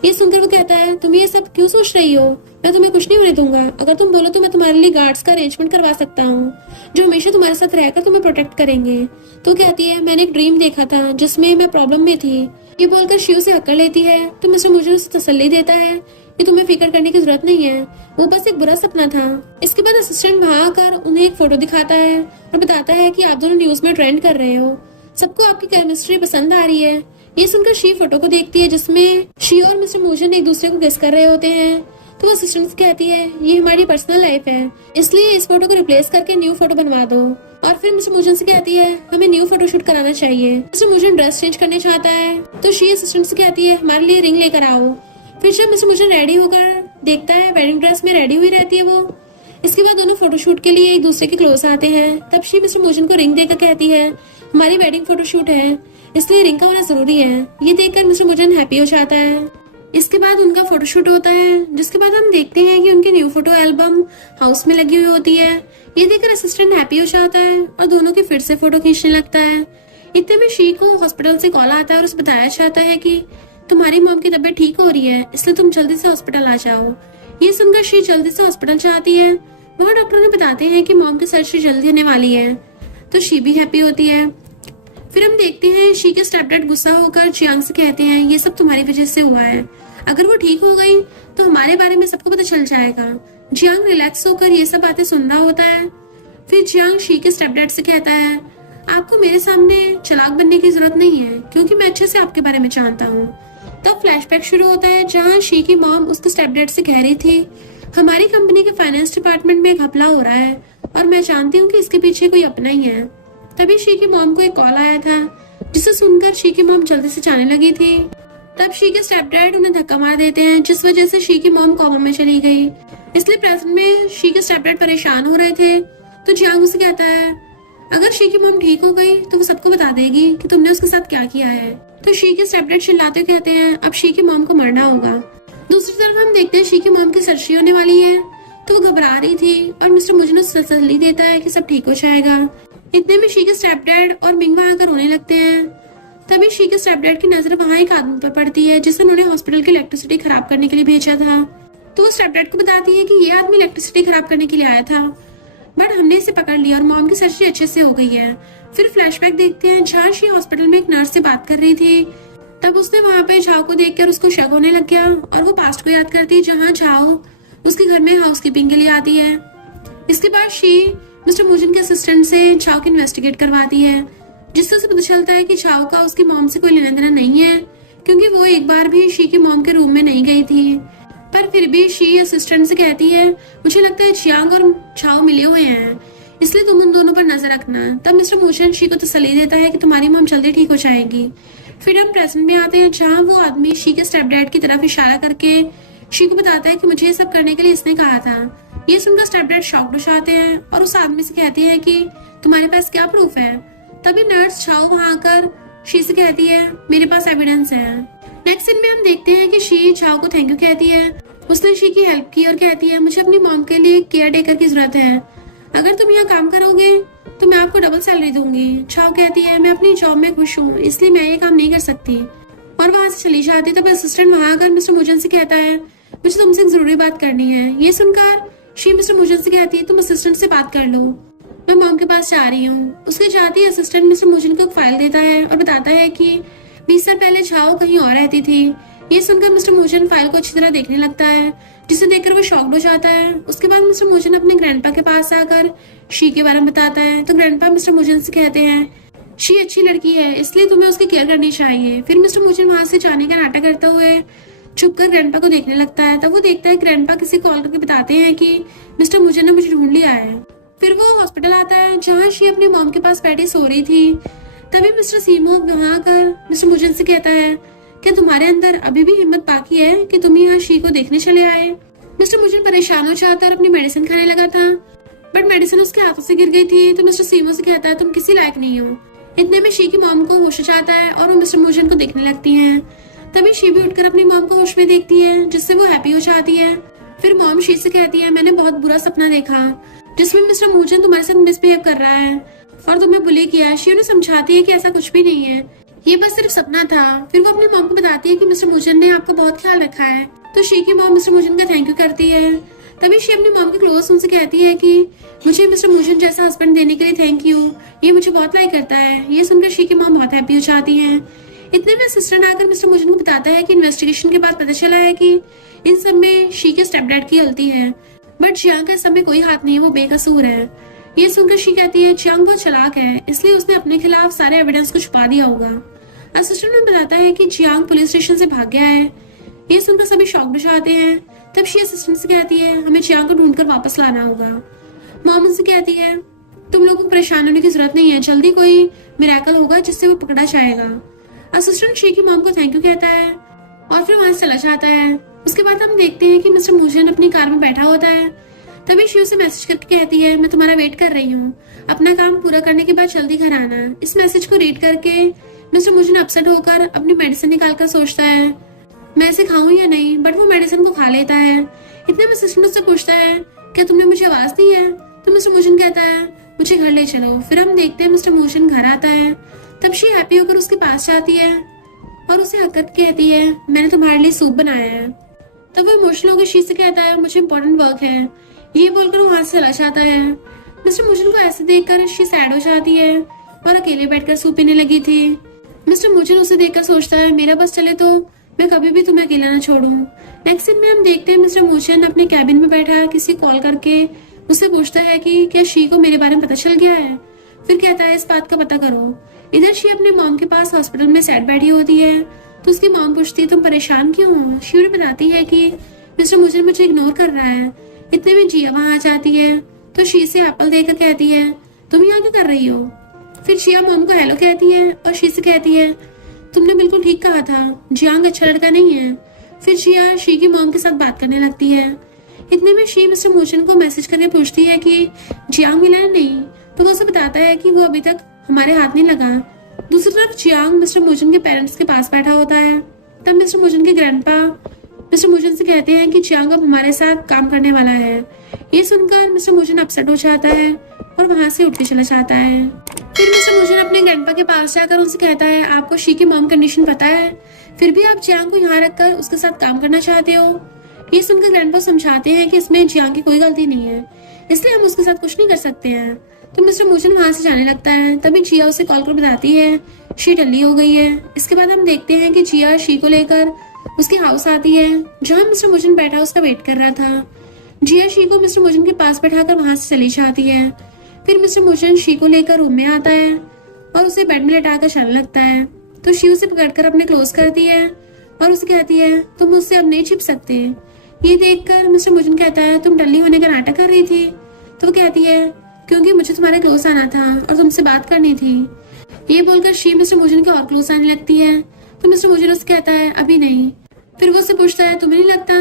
ये सुनकर वो कहता है तुम ये सब क्यों सोच रही हो, मैं तुम्हें कुछ नहीं होने दूंगा। अगर तुम बोलो तो मैं तुम्हारे लिए गार्ड्स का अरेंजमेंट करवा सकता हूँ जो हमेशा तुम्हारे साथ रहकर तुम्हें प्रोटेक्ट करेंगे। तो कहती है मैंने एक ड्रीम देखा था जिसमें मैं प्रॉब्लम में थी। ये बोलकर शी उसे हक्कर लेती है तो मिस्टर मुजन उसे तसल्ली देता है कि तुम्हें फिक्र करने की जरूरत नहीं है, वो बस एक बुरा सपना था। इसके बाद असिस्टेंट वहाँ आकर उन्हें एक फोटो दिखाता है और बताता है कि आप दोनों न्यूज में ट्रेंड कर रहे हो, सबको आपकी केमिस्ट्री पसंद आ रही है। ये सुनकर शी फोटो को देखती है जिसमें शी और मिस्टर मुजन एक दूसरे को गेस कर रहे होते हैं। तो वो असिस्टेंट से कहती है ये हमारी पर्सनल लाइफ है, इसलिए इस फोटो को रिप्लेस करके न्यू फोटो बनवा दो। और फिर मिस्टर मुजन से कहती है हमें न्यू फोटो शूट कराना चाहिए। मिस्टर मुजन ड्रेस चेंज करने चाहता है तो शी असिस्टेंट से कहती है हमारे लिए रिंग लेकर आओ। फिर जब मिस्टर मुजन रेडी होकर देखता है वेडिंग ड्रेस में रेडी हुई रहती है वो। इसके बाद दोनों फोटोशूट के लिए एक दूसरे के क्लोज आते हैं। तब शी मिस्टर मुजन को रिंग देकर कहती है हमारी वेडिंग फोटोशूट है, इसलिए रिंग का होना जरूरी है। ये देखकर मिस्टर मुजन हैप्पी हो जाता है। इसके बाद उनका फोटोशूट होता है, जिसके बाद हम देखते हैं कि उनकी न्यू फोटो एल्बम हाउस में लगी हुई होती है। ये देखकर असिस्टेंट हैप्पी हो जाता है और दोनों की फिर से फोटो खींचने लगता है। इतने में शी को हॉस्पिटल से कॉल आता है और उसे बताया जाता है कि तुम्हारी मॉम की तबीयत ठीक हो रही है, इसलिए तुम जल्दी से हॉस्पिटल आ जाओ। ये सुनकर शी जल्दी से हॉस्पिटल जाती है। वहाँ डॉक्टर ने बताते हैं कि मॉम की सर्जरी जल्दी होने वाली है, तो शी भी हैप्पी होती है। फिर हम देखते हैं शी के स्टेपडैड गुस्सा होकर जियांग से कहते हैं ये सब तुम्हारी वजह से हुआ है, अगर वो ठीक हो गई तो हमारे बारे में सबको पता चल जाएगा। जियांग रिलैक्स होकर ये सब बातें सुन रहा होता है। फिर जियांग शी के स्टेपडैड से कहता है आपको मेरे सामने चालाक बनने की जरूरत नहीं है क्योंकि मैं अच्छे से आपके बारे में जानता हूँ। तब फ्लैशबैक शुरू होता है जहाँ शी की मॉम उसके स्टेपडैड से कह रही थी, हमारी कंपनी के फाइनेंस डिपार्टमेंट में एक घपला हो रहा है और मैं जानती हूँ कि इसके पीछे कोई अपना ही है। तभी शी की मॉम को एक कॉल आया था जिसे सुनकर शी की मॉम जल्दी से जाने लगी थी। तब शी के स्टेपडैड उन्हें धक्का मार देते हैं जिस वजह से शी की मॉम कोमा में चली गई। इसलिए प्रेजेंट में शी के स्टेपडैड परेशान हो रहे थे। तो जियांग उसे कहता है अगर शी की मॉम ठीक हो गई तो वो सबको बता देगी कि तुमने उसके साथ क्या किया है। तो शी के स्टेपडैड चिल्लाते हुए कहते हैं अब शी की मॉम को मरना होगा। दूसरी तरफ हम देखते हैं शी की मॉम की सर्जरी होने वाली है तो वो घबरा रही थी और मिस्टर मुजिन उसे तसल्ली देता है कि सब ठीक हो जाएगा। इतने में शी के स्टेपडैड और मिंग वहां आकर रोने लगते हैं। तभी शी के स्टेपडैड की नजर वहां एक आदमी पर पड़ती है जिसे उन्होंने हॉस्पिटल की इलेक्ट्रिसिटी खराब करने के लिए भेजा था। तो वो स्टेपडैड को बताती है कि ये आदमी इलेक्ट्रिसिटी खराब करने के लिए आया था बट हमने इसे पकड़ लिया और मॉम की सर्जरी अच्छे से हो गई है। फिर फ्लैशबैक देखते हैं जहाँ शी हॉस्पिटल में एक नर्स से बात कर रही थी। तब उसने वहां पे झाओ को देखकर उसको शक होने लग गया और वो पास्ट को याद करती है जहाँ झाओ उसके घर में हाउसकीपिंग के लिए आती है। इसके बाद शी मिस्टर मुजिन के असिस्टेंट से झाओ की इन्वेस्टिगेट करवाती है जिससे उसे पता चलता है कि झाओ का उसकी मॉम से कोई लेना देना नहीं है क्योंकि वो एक बार भी शी की मॉम के रूम में नहीं गई थी। पर फिर भी शी असिस्टेंट से कहती है मुझे लगता है जियांग और झाओ मिले हुए हैं इसलिए तुम उन दोनों पर नजर रखना। तब मिस्टर मुजिन शी को तसल्ली देता है कि तुम्हारी मॉम जल्दी ठीक हो जाएगी। फिर हम प्रेजेंट में आते हैं जहाँ वो आदमी शी के स्टेपडैड की तरफ इशारा करके शी को बताता है कि मुझे ये सब करने के लिए इसने कहा था। ये सुनकर स्टेपडैड शॉक्ड हो जाते हैं और उस आदमी से कहती है कि तुम्हारे पास क्या प्रूफ है। तभी नर्स झाओ वहां आकर शी से कहती है मेरे पास एविडेंस है। नेक्स्ट सीन में हम देखते हैं कि शी झाओ को थैंक यू कहती है। उसने शी की हेल्प की और कहती है मुझे अपनी मॉम के लिए केयर टेकर की जरूरत है, अगर तुम यहाँ काम करोगे तो मैं आपको डबल सैलरी दूंगी। झाओ कहती है मैं अपनी जॉब में खुश हूँ इसलिए मैं ये काम नहीं कर सकती और वहां से चली जाती। तब असिस्टेंट वहां आकर मिस्टर मुजिन से कहता है मुझे तुमसे एक जरूरी बात करनी है। ये सुनकर शी मिस्टर मुजिन से कहती है तुम असिस्टेंट से बात कर लो, मैं मॉम के पास जा रही हूँ। उसके जाते ही असिस्टेंट मिस्टर मुजिन को एक फाइल देता है और बताता है कि 20 साल पहले झाओ कहीं और रहती थी। ये सुनकर मिस्टर मुजिन फाइल को अच्छी तरह देखने लगता है जिसे देखकर वो शॉक्ड हो जाता है। उसके बाद मिस्टर मुजिन अपने ग्रैंडपा के पास आकर शी के बारे में बताता है। तो ग्रैंडपा मिस्टर मुजिन से कहते हैं शी अच्छी लड़की है इसलिए तुम्हें उसकी केयर करनी चाहिए। फिर मिस्टर मुजिन वहां से जाने का नाटक करते हुए छुपकर ग्रैंडपा को देखने लगता है। तब वो देखता है ग्रैंडपा किसी कॉल करके बताते हैं कि मिस्टर मुजिन ने मुझे ढूंढ लिया है। फिर वो हॉस्पिटल आता है जहाँ शी अपनी मॉम के पास बैठी सो रही थी। तभी मिस्टर सीमो वहां आकर मिस्टर मुजिन से कहता है कि तुम्हारे अंदर अभी भी हिम्मत बाकी है कि तुम यहाँ शी को देखने चले आए। मिस्टर मुजिन परेशान हो जाता है और अपनी मेडिसिन खाने लगा था बट मेडिसिन उसके हाथों से गिर गई थी। तो मिस्टर सीमो से कहता है तुम किसी लायक नहीं हो। इतने में शी की मॉम को होश जाता है और वो मिस्टर मुजिन को देखने लगती हैं। तभी शी भी उठकर अपनी मॉम को होश में देखती है जिससे वो हैप्पी हो जाती है। फिर मॉम शी से कहती है मैंने बहुत बुरा सपना देखा जिसमें मिस्टर मुजिन तुम्हारे साथ मिसबिहेव कर रहा है और तुम्हें बुली किया है। शी उन्हें समझाती है कि ऐसा कुछ भी नहीं है, ये बस सिर्फ सपना था। फिर वो अपनी मॉम को बताती है कि मिस्टर मुजिन ने आपका बहुत ख्याल रखा है। तो शी की मॉम मिस्टर मुजिन का थैंक यू करती है। तभी शी अपनी मॉम के क्लोज उनसे कहती है कि मुझे मिस्टर मुजिन जैसा हस्बैंड देने के लिए थैंक यू, ये मुझे बहुत लाइक करता है। ये सुनकर शी की मॉम बहुत हैप्पी हो जाती है। इतने में असिस्टेंट आकर मिस्टर मुजिन को बताता है कि इन्वेस्टिगेशन के बाद पता चला है कि इन सब में शी के स्टेपडैड की गलती है बट जियांग का इस सब में कोई हाथ नहीं है, वो बेकसूर है। ये सुनकर शी कहती है जियांग बहुत चालाक है इसलिए उसने अपने खिलाफ सारे एविडेंस को छुपा दिया होगा। असिस्टेंट में बताता है कि जियांग पुलिस स्टेशन से भाग गया है। ये सुनकर सभी शॉक्ड हो जाते हैं। तब शी असिस्टेंट से कहती है हमें जियांग को ढूंढकर वापस लाना होगा। मॉम उनसे कहती है तुम लोगों को परेशान होने की जरूरत नहीं है, जल्दी कोई मिरेकल होगा जिससे वो पकड़ा जाएगा। असिस्टेंट शी की मॉम को थैंक यू कहता है और फिर वहां से चला जाता है। उसके बाद हम देखते हैं कि मिस्टर मुजिन अपनी कार में बैठा होता है। तभी शी उसे मैसेज करके कहती है मैं तुम्हारा वेट कर रही हूँ, अपना काम पूरा करने के बाद जल्दी घर आना। इस मैसेज को रीड करके मिस्टर मुजिन अपसेट होकर अपनी मेडिसिन निकालकर सोचता है मैं इसे खाऊं या नहीं, बट वो मेडिसिन को खा लेता है। इतने में असिस्टेंट उससे पूछता है क्या तुमने मुझे आवाज दी है। तो मिस्टर मुजिन कहता है मुझे घर ले चलो। फिर हम देखते हैं मिस्टर मुजिन घर आता है। तब शी हैप्पी होकर उसके पास जाती है और उसे हक करके कहती है मैंने तुम्हारे लिए सूप बनाया है। तब वो इमोशनल होकर शी से कहता है मुझे इंपॉर्टेंट वर्क है। ये बोलकर वो वहां से चला जाता है। मिस्टर मुजिन को ऐसे देखकर शी सैड हो जाती है और अकेले बैठकर सूप पीने लगी थी। मिस्टर मुजिन उसे देखकर सोचता है मेरा बस चले तो मैं कभी भी तुम्हें अकेला ना छोड़ूं। नेक्स्ट सीन में हम देखते हैं मिस्टर मुजिन अपने कैबिन में बैठा किसी कॉल करके उससे पूछता है कि क्या शी को मेरे बारे में पता चल गया है। फिर कहता है इस बात का पता करो। इधर शी अपने मॉम के पास हॉस्पिटल में सैड बैठी होती है तो उसकी मॉम पूछती है तुम परेशान क्यों हो। शी उन्हें बताती है कि मिस्टर मुझे मुझे इग्नोर कर रहा है। इतने में जिया वहां आ जाती है तो शी से एप्पल देकर कहती है तुम यहाँ क्या कर रही हो। फिर जिया मॉम को हेलो कहती है और शी से कहती है तुमने बिल्कुल ठीक कहा था, जियांग अच्छा लड़का नहीं है। फिर जिया शी की मॉम के साथ बात करने लगती है। इतने में शी मिस्टर मोचन को मैसेज करके पूछती है कि जियांग मिला है नहीं, तो वो उसे बताता है कि वो अभी तक हमारे हाथ नहीं लगा। दूसरी तरफ जियांग मिस्टर मोचन के पेरेंट्स के पास बैठा होता है। तब मिस्टर मोचन के ग्रैंडपा मिस्टर मोचन से कहते हैं कि जियांग अब हमारे साथ काम करने वाला है। ये सुनकर मिस्टर मोचन अपसेट हो जाता है और वहां से उठ के चला जाता है। फिर मिस्टर मोचन अपने ग्रैंडपा के पास जाकर उनसे कहता है आपको शी की मॉम कंडीशन पता है, फिर भी आप जियांग को यहाँ रखकर उसके साथ काम करना चाहते हो। ये सुनकर ग्रैंडपा समझाते हैं कि इसमें जियांग की कोई गलती नहीं है, इसलिए हम उसके साथ कुछ नहीं कर सकते हैं। तो मिस्टर मोचन वहां से जाने लगता है। तभी जिया उसे कॉल कर बताती है शी टल्ली हो गई है। इसके बाद हम देखते हैं कि जिया शी को लेकर उसके हाउस आती है जहाँ मिस्टर मोचन बैठा उसका वेट कर रहा था। जिया शी को मिस्टर मोचन के पास बैठाकर वहां से चली जाती है। फिर मिस्टर मोचन शी को लेकर रूम में आता है और उसे बेड में लेटाकर चलने लगता है। तो शी उसे पकड़कर अपने क्लोज करती है और उसे कहती है तुम मुझसे अब नहीं छिप सकते। ये देखकर मिस्टर मोचन कहता है तुम टल्ली होने का नाटक कर रही थी। तो वो कहती है क्योंकि मुझे तुम्हारे क्लोज आना था और तुमसे बात करनी थी। ये बोलकर शी मिस्टर मोचन के और क्लोज आने लगती है। तो मिस्टर मोचन उससे कहता है अभी नहीं। फिर वो उससे पूछता है तुम्हें नहीं लगता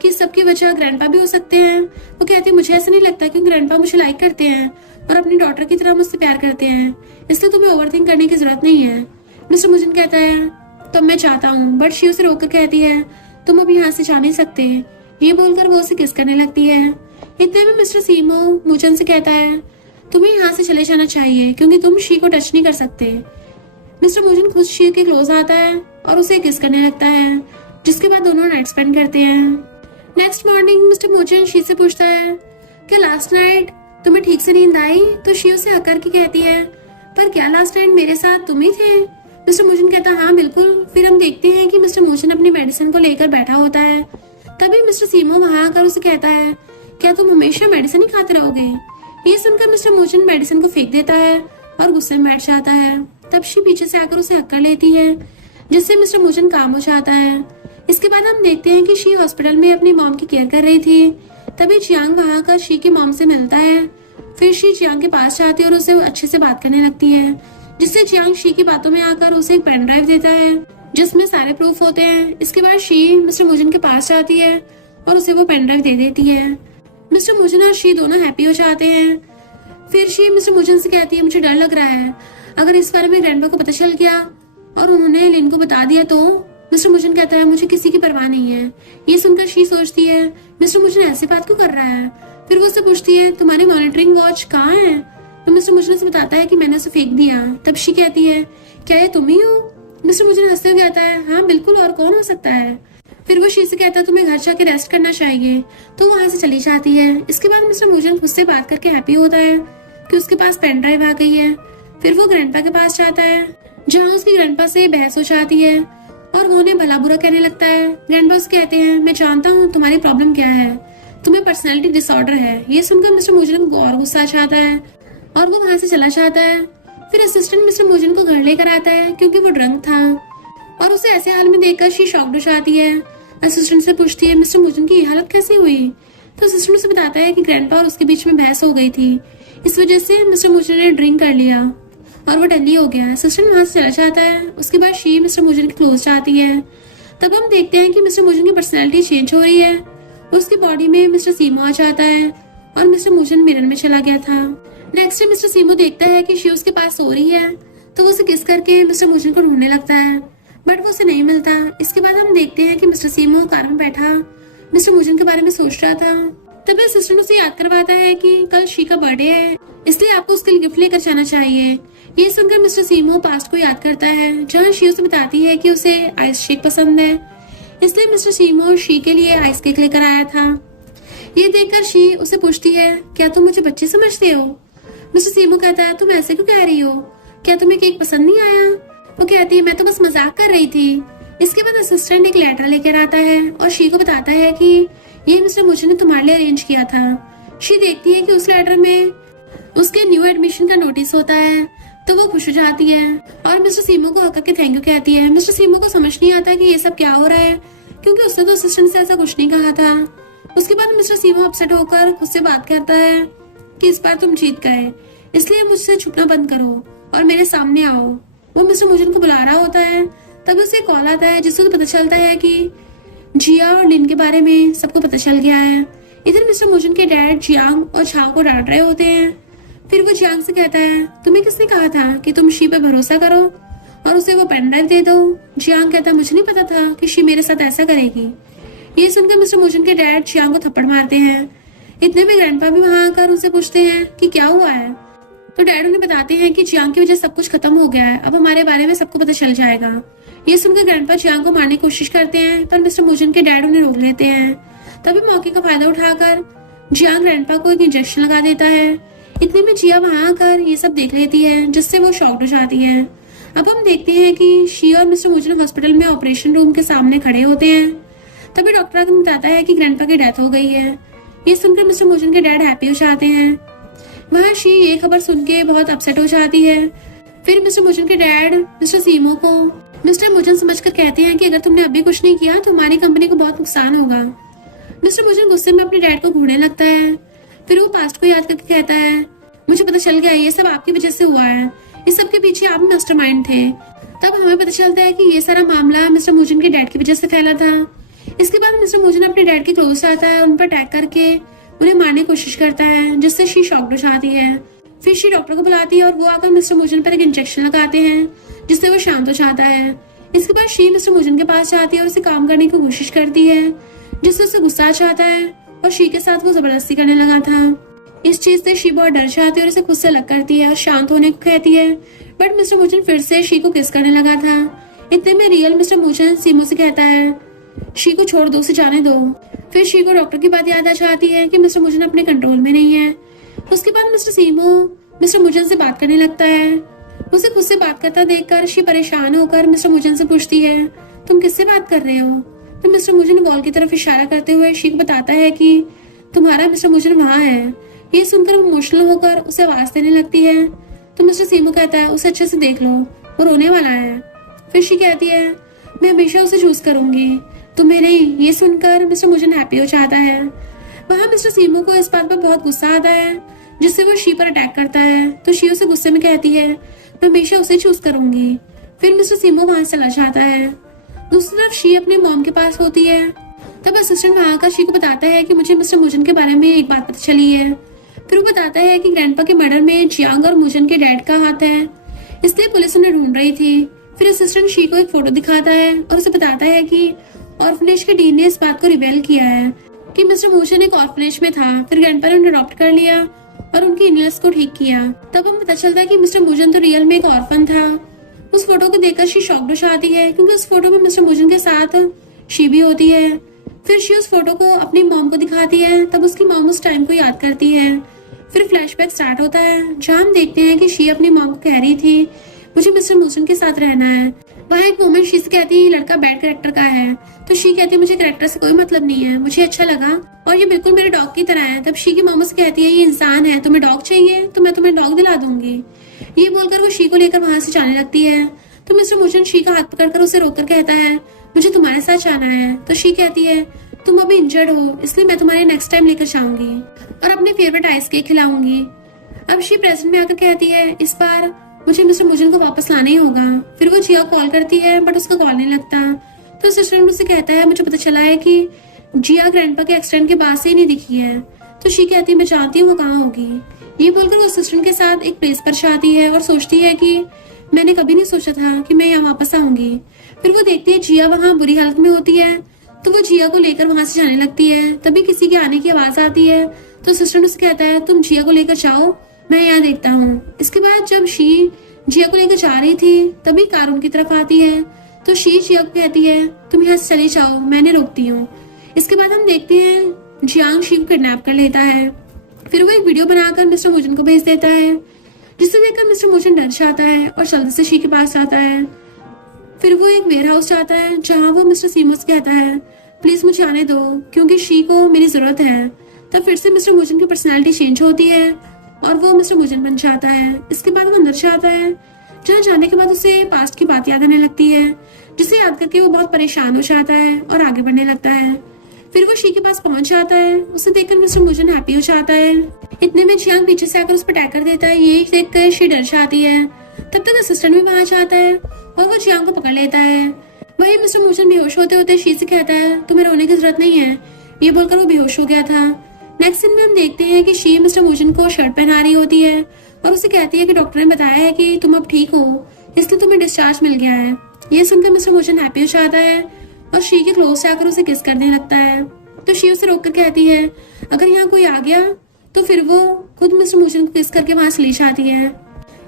कि सबकी वजह ग्रैंडपा भी हो सकते हैं। वो कहती है मुझे ऐसा नहीं लगता क्योंकि ग्रैंडपा मुझे लाइक करते हैं और अपनी डॉटर की तरह मुझसे प्यार करते हैं, इसलिए तुम्हें ओवरथिंक करने की जरूरत नहीं है। मिस्टर मोचन कहता है तो मैं चाहता हूँ, बट शी उसे रोककर कहती है तुम अब यहाँ से जा नहीं सकते। ये बोलकर वो उसे किस करने लगती है। इतने में मिस्टर सीमो मोचन से कहता है तुम्हें यहाँ से चले जाना चाहिए क्योंकि तुम शी को टच नहीं कर सकते। मिस्टर मोचन खुद शी के क्लोज आता है और उसे किस करने लगता है, जिसके बाद दोनों नाइट स्पेंड करते हैं। Next morning mister Mochan she से पूछता है कि लास्ट नाइट तुम्हें ठीक से नींद आई। तो शी उसे हक करके कहती है पर क्या लास्ट नाइट मेरे साथ तुम ही थे। मिस्टर मोचन कहता है हाँ बिल्कुल। फिर हम देखते हैं कि मिस्टर मोचन अपनी मेडिसिन को लेकर बैठा होता है। तभी मिस्टर सीमो वहां आकर उसे कहता है क्या तुम हमेशा मेडिसिन ही खाते रहोगे। ये सुनकर मिस्टर मोचन मेडिसिन को फेंक देता है और गुस्से में बैठ जाता है। तब शी पीछे से आकर उसे हक कर लेती है जिससे मिस्टर मोचन काम हो जाता है। इसके बाद हम देखते हैं कि शी हॉस्पिटल में अपनी मॉम की केयर कर रही थी। तभी जियांग वहां आकर शी की मॉम से मिलता है। फिर शी जियांग के पास जाती है और उसे अच्छे से बात करने लगती है, जिससे जियांग शी की बातों में आकर उसे एक पेन ड्राइव देता है जिसमें सारे प्रूफ होते हैं। इसके बाद शी मिस्टर मोचन के पास जाती है और उसे वो पेन ड्राइव दे देती है। मिस्टर मोचन और शी दोनों हैप्पी हो जाते हैं। फिर शी मिस्टर मोचन से कहती है मुझे डर लग रहा है, अगर इस बारे में ग्रैंडपा को पता चल गया और उन्होंने लिन को बता दिया तो। मिस्टर मोचन कहता है मुझे किसी की परवाह नहीं है। ये सुनकर शी सोचती है मिस्टर मोचन ऐसी बात क्यों कर रहा है। फिर वो उससे पूछती है तुम्हारी मॉनिटरिंग वॉच कहाँ है। तो मिस्टर मोचन से बताता है कि मैंने उसे फेंक दिया। तब शी कहती है क्या ये तुम ही हो। मिस्टर मोचन हंसते हुए कहता है हाँ बिल्कुल, और कौन हो सकता है। फिर वो शी से कहता है तुम्हें घर जाके रेस्ट करना चाहिए, तो वहां से चली जाती है। इसके बाद मिस्टर मोचन खुद से बात करके हैप्पी होता है कि उसके पास पेन ड्राइव आ गई है। फिर वो ग्रैंडपा के पास जाता है जहाँ उसकी ग्रैंडपा से बहस हो जाती है और वो उन्हें भला बुरा कहने लगता है। ग्रैंडपा उससे कहते हैं मैं जानता हूँ तुम्हारी प्रॉब्लम क्या है, तुम्हें पर्सनैलिटी डिसऑर्डर है। ये सुनकर मिस्टर मोचन को और गुस्सा आ जाता है और वो वहां से चला जाता है। फिर असिस्टेंट मिस्टर मोचन को घर लेकर आता है क्योंकि वो ड्रंक था और उसे ऐसे हाल में देखकर शी शॉक्ड हो जाती है। असिस्टेंट से पूछती है मिस्टर मोचन की ये हालत कैसे हुई। तो असिस्टेंट उसे बताता है कि ग्रैंडपा और उसके बीच में बहस हो गई थी, इस वजह से मिस्टर मोचन ने ड्रिंक कर लिया और वो टल्ली हो गया। असिस्टेंट वहां से चला जाता है। उसके बाद शी मिस्टर मोचन के क्लोज जाती है। तब हम देखते हैं कि मिस्टर मोचन की पर्सनैलिटी चेंज हो रही है और उसकी बॉडी में मिस्टर सीमो आ जाता है और मिस्टर मोचन मिरर में चला गया था। नेक्स्ट डे मिस्टर सीमो देखता है कि शी उसके पास सो रही है, तो वो उसे किस करके मिस्टर मोचन को ढूंढने लगता है, बट वो उसे नहीं मिलता। इसके बाद हम देखते हैं कि मिस्टर सीमो कार में बैठा मिस्टर मोचन के बारे में सोच रहा था। तभी असिस्टेंट उसे याद करवाता है कि कल शी का बर्थडे है, इसलिए आपको उसके लिए गिफ्ट लेकर जाना चाहिए। ये सुनकर मिस्टर सीमो पास्ट को याद करता है जहाँ शी उसे बताती है कि उसे आइस शेक पसंद है, इसलिए मिस्टर सीमो शी के लिए आइस केक लेकर आया था। ये देखकर शी उसे पूछती है क्या तुम मुझे बच्चे समझते हो। मिस्टर सीमो कहता है तुम ऐसे क्यों कह रही हो, क्या तुम्हें केक पसंद नहीं आया। वो कहती है मैं तो बस मजाक कर रही थी। इसके बाद असिस्टेंट एक लेटर लेकर आता है और शी को बताता है कि ये मिस्टर मोचन ने तुम्हारे लिए अरेंज किया था। शी देखती है कि उस लेटर में उसके न्यू एडमिशन का नोटिस होता है तो वो खुश हो जाती है और मिस्टर सीमो को हक के थैंक यू कहती है। मिस्टर सीमो को समझ नहीं आता कि ये सब क्या हो रहा है, क्योंकि उसने तो असिस्टेंट से ऐसा कुछ नहीं कहा था। उसके बाद मिस्टर सीमो अपसेट होकर खुद से बात करता है कि इस बार तुम जीत गए, इसलिए मुझसे छुपना बंद करो और मेरे सामने आओ। वो मिस्टर मुजन को बुला रहा होता है, तभी उसे कॉल आता है जिससे पता चलता है कि जिया और लिन के बारे में सबको पता चल गया है। इधर मिस्टर मुजन के डैड जियांग और छाओ को डांट रहे होते हैं। फिर वो जियांग से कहता है, तुम्हें किसने कहा था कि तुम शी पे भरोसा करो और उसे वो पेन ड्राइव दे दो। जियांग कहता है, मुझे नहीं पता था कि शी मेरे साथ ऐसा करेगी। ये सुनकर मिस्टर मुजन के डैड जियांग को थप्पड़ मारते हैं। इतने में ग्रैंडपा भी वहां आकर उनसे पूछते हैं कि क्या हुआ है। तो डैड उन्हें बताते हैं कि जियांग की वजह सब कुछ खत्म हो गया है, अब हमारे बारे में सबको पता चल जाएगा। ये सुनकर ग्रैंडपा जियांग को मारने की कोशिश करते हैं, पर मिस्टर मुजन के डैड उन्हें रोक लेते हैं। तभी मौके का फायदा उठाकर जियांग ग्रैंडपा को एक इंजेक्शन लगा देता है। इतने में जिया वहां आकर ये सब देख लेती है, जिससे वो शॉक्ड हो जाती है। अब हम देखते हैं कि शी और मिस्टर मुजन हॉस्पिटल में ऑपरेशन रूम के सामने खड़े होते हैं। तभी डॉक्टर आकर बताता है कि ग्रैंडपा की डेथ हो गई है। ये सुनकर मिस्टर मुजन के डैड हैप्पी हो जाते हैं। वहाँ शी ये खबर सुन के बहुत अपसेट हो जाती है। फिर मिस्टर मुजन के डैड मिस्टर सीमो को मिस्टर मुजन समझकर कहते हैं कि अगर तुमने अभी कुछ नहीं किया तो हमारी कंपनी को बहुत नुकसान होगा। मिस्टर मुजन गुस्से में अपने डैड को घूरने लगता है। फिर वो पास्ट को याद करके कहता है, मुझे पता चल गया ये सब आपकी वजह से हुआ है, इस सब के पीछे आप मास्टरमाइंड थे। तब हमें पता चलता है कि ये सारा मामला मिस्टर मुजन के डैड की वजह से फैला था। इसके बाद मिस्टर मुजन अपने डैड के क्लोज आता है, उन पर अटैक करके उन्हें मारने की कोशिश करता है, जिससे शी शॉक्ड हो जाती है। फिर शी डॉक्टर को बुलाती है और वो आकर मिस्टर मुजन पर एक इंजेक्शन लगाते हैं, जिससे वो शांत हो जाता है। इसके बाद शी मिस्टर मुजन के पास जाती है और उसे काम करने की कोशिश करती है, जिससे उसे गुस्सा आ जाता है और शी के साथ वो जबरदस्ती करने लगा था। इस चीज से शी बहुत डर जाती है और उसे खुद से अलग करती है और शांत होने को कहती है। बट मिस्टर मुजन फिर से शी को किस करने लगा था। इतने में रियल मिस्टर मुजन सीमो से कहता है, शी को छोड़ दो, उसे जाने दो। फिर शी को डॉक्टर की बात याद आ जाती है कि मिस्टर मुजन अपने कंट्रोल में नहीं है। उसके बाद मिस्टर सीमो मिस्टर मुजन से बात करने लगता है। उसे खुद से बात करता देखकर शी परेशान होकर मिस्टर मुजन से पूछती है, तुम किससे बात कर रहे हो? तो मिस्टर मुजन वॉल की तरफ इशारा करते हुए शी को बताता है कि तुम्हारा मिस्टर मुजन वहाँ है। ये सुनकर वो इमोशनल होकर उसे आवाज देने लगती है। तो मिस्टर सीमो कहता है, उसे अच्छे से देख लो, वो रोने वाला है। फिर शी कहती है, मैं हमेशा उसे चूज करूंगी, तुम्हें नहीं। ये सुनकर मिस्टर मुजन हैप्पी हो जाता है। वहाँ मिस्टर सीमो को इस बात पर बहुत गुस्सा आता है, जिससे वो शी पर अटैक करता है। तो शी उसे गुस्से में कहती है, मैं हमेशा उसे चूज करूंगी। फिर मिस्टर सीमो वहां चला जाता है। दूसरी तरफ शी अपने मॉम के पास होती है। तब असिस्टेंट वहां आकर शी को बताता है कि मुझे मिस्टर मुजन के बारे में एक बात पता चली है। फिर वो बताता है कि ग्रैंडपा के मर्डर में जियांग और मुजन के डैड का हाथ है, इसलिए पुलिस उन्हें ढूंढ रही थी। फिर असिस्टेंट शी को एक फोटो दिखाता है और उसे बताता है कि ऑर्फनेज के डीन ने इस बात को रिवेल किया है कि मिस्टर मुजन एक ऑर्फनेज में था। फिर ग्रैंडपा ने उन्हें अडॉप्ट कर लिया और उनकी इलनेस को ठीक किया। तब हमें पता चलता है कि मिस्टर मुजन तो रियल में एक ऑर्फन था। उस फोटो को देखकर शी शॉक्ड हो जाती है, क्योंकि उस फोटो में मिस्टर मुजन के साथ शी भी होती है। फिर शी उस फोटो को अपनी मॉम को दिखाती है। तब उसकी मॉम उस टाइम को याद करती है। फिर फ्लैशबैक स्टार्ट होता है, जहाँ हम देखते हैं कि शी अपनी मॉम को कह रही थी, मुझे मिस्टर मुजन के साथ रहना है। वहाँ एक मोमेंट शी से कहती है, ये लड़का बैड कैरेक्टर का है। तो शी कहती है, मुझे कैरेक्टर से कोई मतलब नहीं है, मुझे अच्छा लगा और ये बिल्कुल मेरे डॉग की तरह है। तब शी की मॉम से कहती है, ये इंसान है, तुम्हें डॉग चाहिए तो मैं तुम्हें डॉग दिला दूंगी। ये बोलकर वो शी को लेकर वहां से जाने लगती है। तो मिस्टर मुजन शी का हाथ पकड़कर उसे रोककर कहता है, मुझे तुम्हारे साथ जाना है। तो शी कहती है, तुम अभी इंजर्ड हो, इसलिए मैं तुम्हारे नेक्स्ट टाइम लेकर जाऊंगी और अपने फेवरेट आइस केक खिलाऊंगी। अब शी प्रेजेंट में आकर कहती है, इस बार मुझे मिस्टर मुजन को वापस लाना ही होगा। फिर वो जिया कॉल करती है, बट उसका कॉल नहीं लगता। तो सिस्टर मुझसे कहता है, मुझे पता चला है कि जिया ग्रैंडपा के एक्सीडेंट के बाद से ही नहीं दिखी है। तो शी कहती है, मैं जानती हूँ वो कहाँ होगी। ये बोलकर वो असिस्टेंट के साथ एक प्लेस पर जाती है और सोचती है कि मैंने कभी नहीं सोचा था कि मैं यहाँ वापस आऊंगी। फिर वो देखती है जिया वहाँ बुरी हालत में होती है, तो वो जिया को लेकर वहां से जाने लगती है। तभी किसी के आने की आवाज आती है। तो असिस्टेंट उससे कहता है, तुम जिया को लेकर जाओ, मैं यहाँ देखता हूँ। इसके बाद जब शी जिया को लेकर जा रही थी, तभी कार उनकी तरफ आती है। तो शी जिया को कहती है, तुम यहाँ से चली जाओ, मैंने रोकती हूँ। इसके बाद हम देखते हैं जियांग शी को किडनैप कर लेता है। फिर वो एक वीडियो बनाकर मिस्टर मुजन को भेज देता है, जिसे देखकर मिस्टर मुजन डर जाता है और जल्दी से शी के पास आता है। फिर वो एक वेयर हाउस जाता है, जहाँ वो मिस्टर सीमो से कहता है, प्लीज मुझे आने दो, क्योंकि शी को मेरी जरूरत है। तब फिर से मिस्टर मुजन की पर्सनैलिटी चेंज होती है और वो मिस्टर मुजन बन जाता है। इसके बाद वो अंदर जाता है, जहाँ जाने के बाद उसे पास्ट की बात याद आने लगती है, जिसे याद करके वो बहुत परेशान हो जाता है और आगे बढ़ने लगता है। फिर वो शी के पास पहुंच जाता है। उसे देखकर मिस्टर मुजन हैप्पी हो जाता है। इतने में जियांग पीछे से आकर उस पर अटैक कर देता है। ये देखकर शी डर जाती है। तब तक असिस्टेंट भी वहां जाता है और वो जियांग को पकड़ लेता है। वही मिस्टर मुजन बेहोश होते होते शी से कहता है, तुम्हें रोने की जरूरत नहीं है। ये बोलकर वो बेहोश हो गया था। नेक्स्ट सीन में हम देखते हैं कि शी मिस्टर मुजन को शर्ट पहना रही होती है और उसे कहती है कि डॉक्टर ने बताया है कि तुम अब ठीक हो, इसलिए तुम्हें डिस्चार्ज मिल गया है। ये सुनकर मिस्टर मुजन हैप्पी हो जाता है और शी के क्लोज से आकर उसे किस करने लगता है। तो शी उसे रोककर कहती है, अगर यहाँ कोई आ गया तो फिर वो खुद मिस्टर मुजन को किस करके वहां चली जाती है।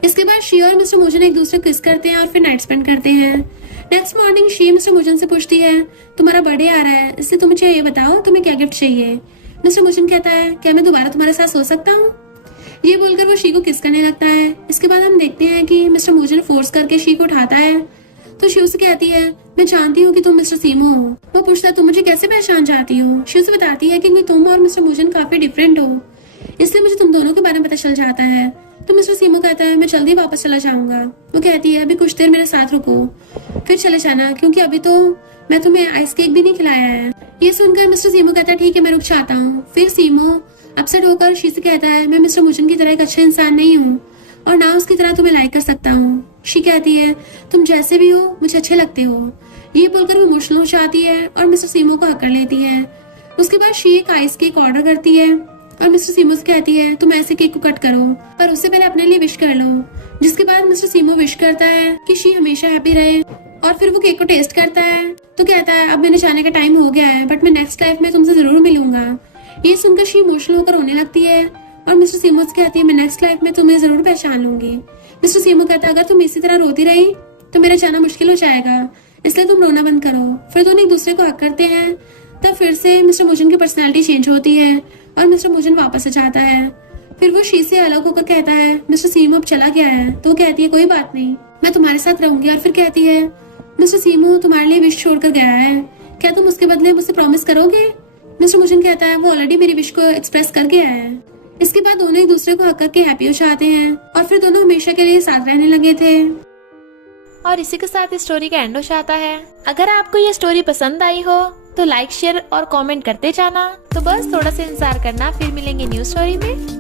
इसके बाद शी और मिस्टर मुजन एक दूसरे को किस करते हैं और फिर नाइट स्पेंड करते हैं। नेक्स्ट मॉर्निंग शी मिस्टर मुजन से पूछती है, तुम्हारा बर्थडे आ रहा है, इसलिए तुम मुझे ये बताओ तुम्हें क्या गिफ्ट चाहिए। मिस्टर मुजन कहता है, क्या मैं दोबारा तुम्हारे साथ सो सकता हूँ। ये बोलकर वो शी को किस करने लगता है। इसके बाद हम देखते हैं कि मिस्टर मुजन फोर्स करके शी को उठाता है। तो शी उसे कहती है, मैं जानती हूँ कि तुम मिस्टर सीमो हो। वो पूछता है, तुम मुझे कैसे पहचान जाती हो। शी उसे बताती है कि तुम और मिस्टर मुजन काफी डिफरेंट हो, इसलिए मुझे तुम दोनों के बारे में पता चल जाता है। तो मिस्टर सीमो कहता है, मैं जल्दी वापस चला जाऊंगा। वो कहती है, अभी कुछ देर मेरे साथ रुको, फिर चले जाना, क्योंकि अभी तो मैं तुम्हें आइस केक भी नहीं खिलाया है। ये सुनकर मिस्टर सीमो कहता है, ठीक है मैं रुक जाता हूँ। फिर सीमो अपसेट होकर शी से कहता है, मैं मिस्टर मुजन की तरह एक अच्छा इंसान नहीं हूँ और ना उसकी तरह तुम्हें लाइक कर सकता हूँ। शी कहती है, तुम जैसे भी हो मुझे अच्छे लगते हो। ये बोलकर वो इमोशनल हो जाती है और मिस्टर सीमो को हक कर लेती है। उसके बाद शी एक आइस केक ऑर्डर करती है और मिस्टर सीमो से कहती है, तुम ऐसे केक को कट करो पर उससे पहले अपने लिए विश कर लो। जिसके बाद मिस्टर सीमो विश करता है कि शी हमेशा हैप्पी रहे और फिर वो केक को टेस्ट करता है तो कहता है, अब मैंने जाने का टाइम हो गया है, बट मैं नेक्स्ट लाइफ में तुमसे जरूर मिलूंगा। ये सुनकर शी इमोशनल होकर रोने लगती है और मिस्टर सीमो से कहती है, मैं नेक्स्ट लाइफ में तुम्हें जरूर पहचान लूंगी। मिस्टर सीमो कहता है, अगर तुम इसी तरह रोती रही तो मेरा जाना मुश्किल हो जाएगा, इसलिए तुम रोना बंद करो। फिर दोनों एक दूसरे को हक करते हैं। तब फिर से मिस्टर मुजन की पर्सनैलिटी चेंज होती है और मिस्टर मुजन वापस आ जाता है। फिर वो शी से अलग होकर कहता है, मिस्टर सीमो अब चला गया है। तो कहती है, कोई बात नहीं, मैं तुम्हारे साथ रहूंगी। और फिर कहती है, मिस्टर सीमो तुम्हारे लिए विश छोड़कर गया है, क्या तुम उसके बदले मुझसे प्रॉमिस करोगे। मिस्टर मुजन कहता है, वो ऑलरेडी मेरी विश को एक्सप्रेस कर गया है। इसके बाद दोनों एक दूसरे को हक करके हैप्पी हो जाते हैं और फिर दोनों हमेशा के लिए साथ रहने लगे थे। और इसी के साथ इस स्टोरी का एंड हो जाता है। अगर आपको ये स्टोरी पसंद आई हो तो लाइक शेयर और कमेंट करते जाना। तो बस थोड़ा सा इंतजार करना, फिर मिलेंगे न्यू स्टोरी में।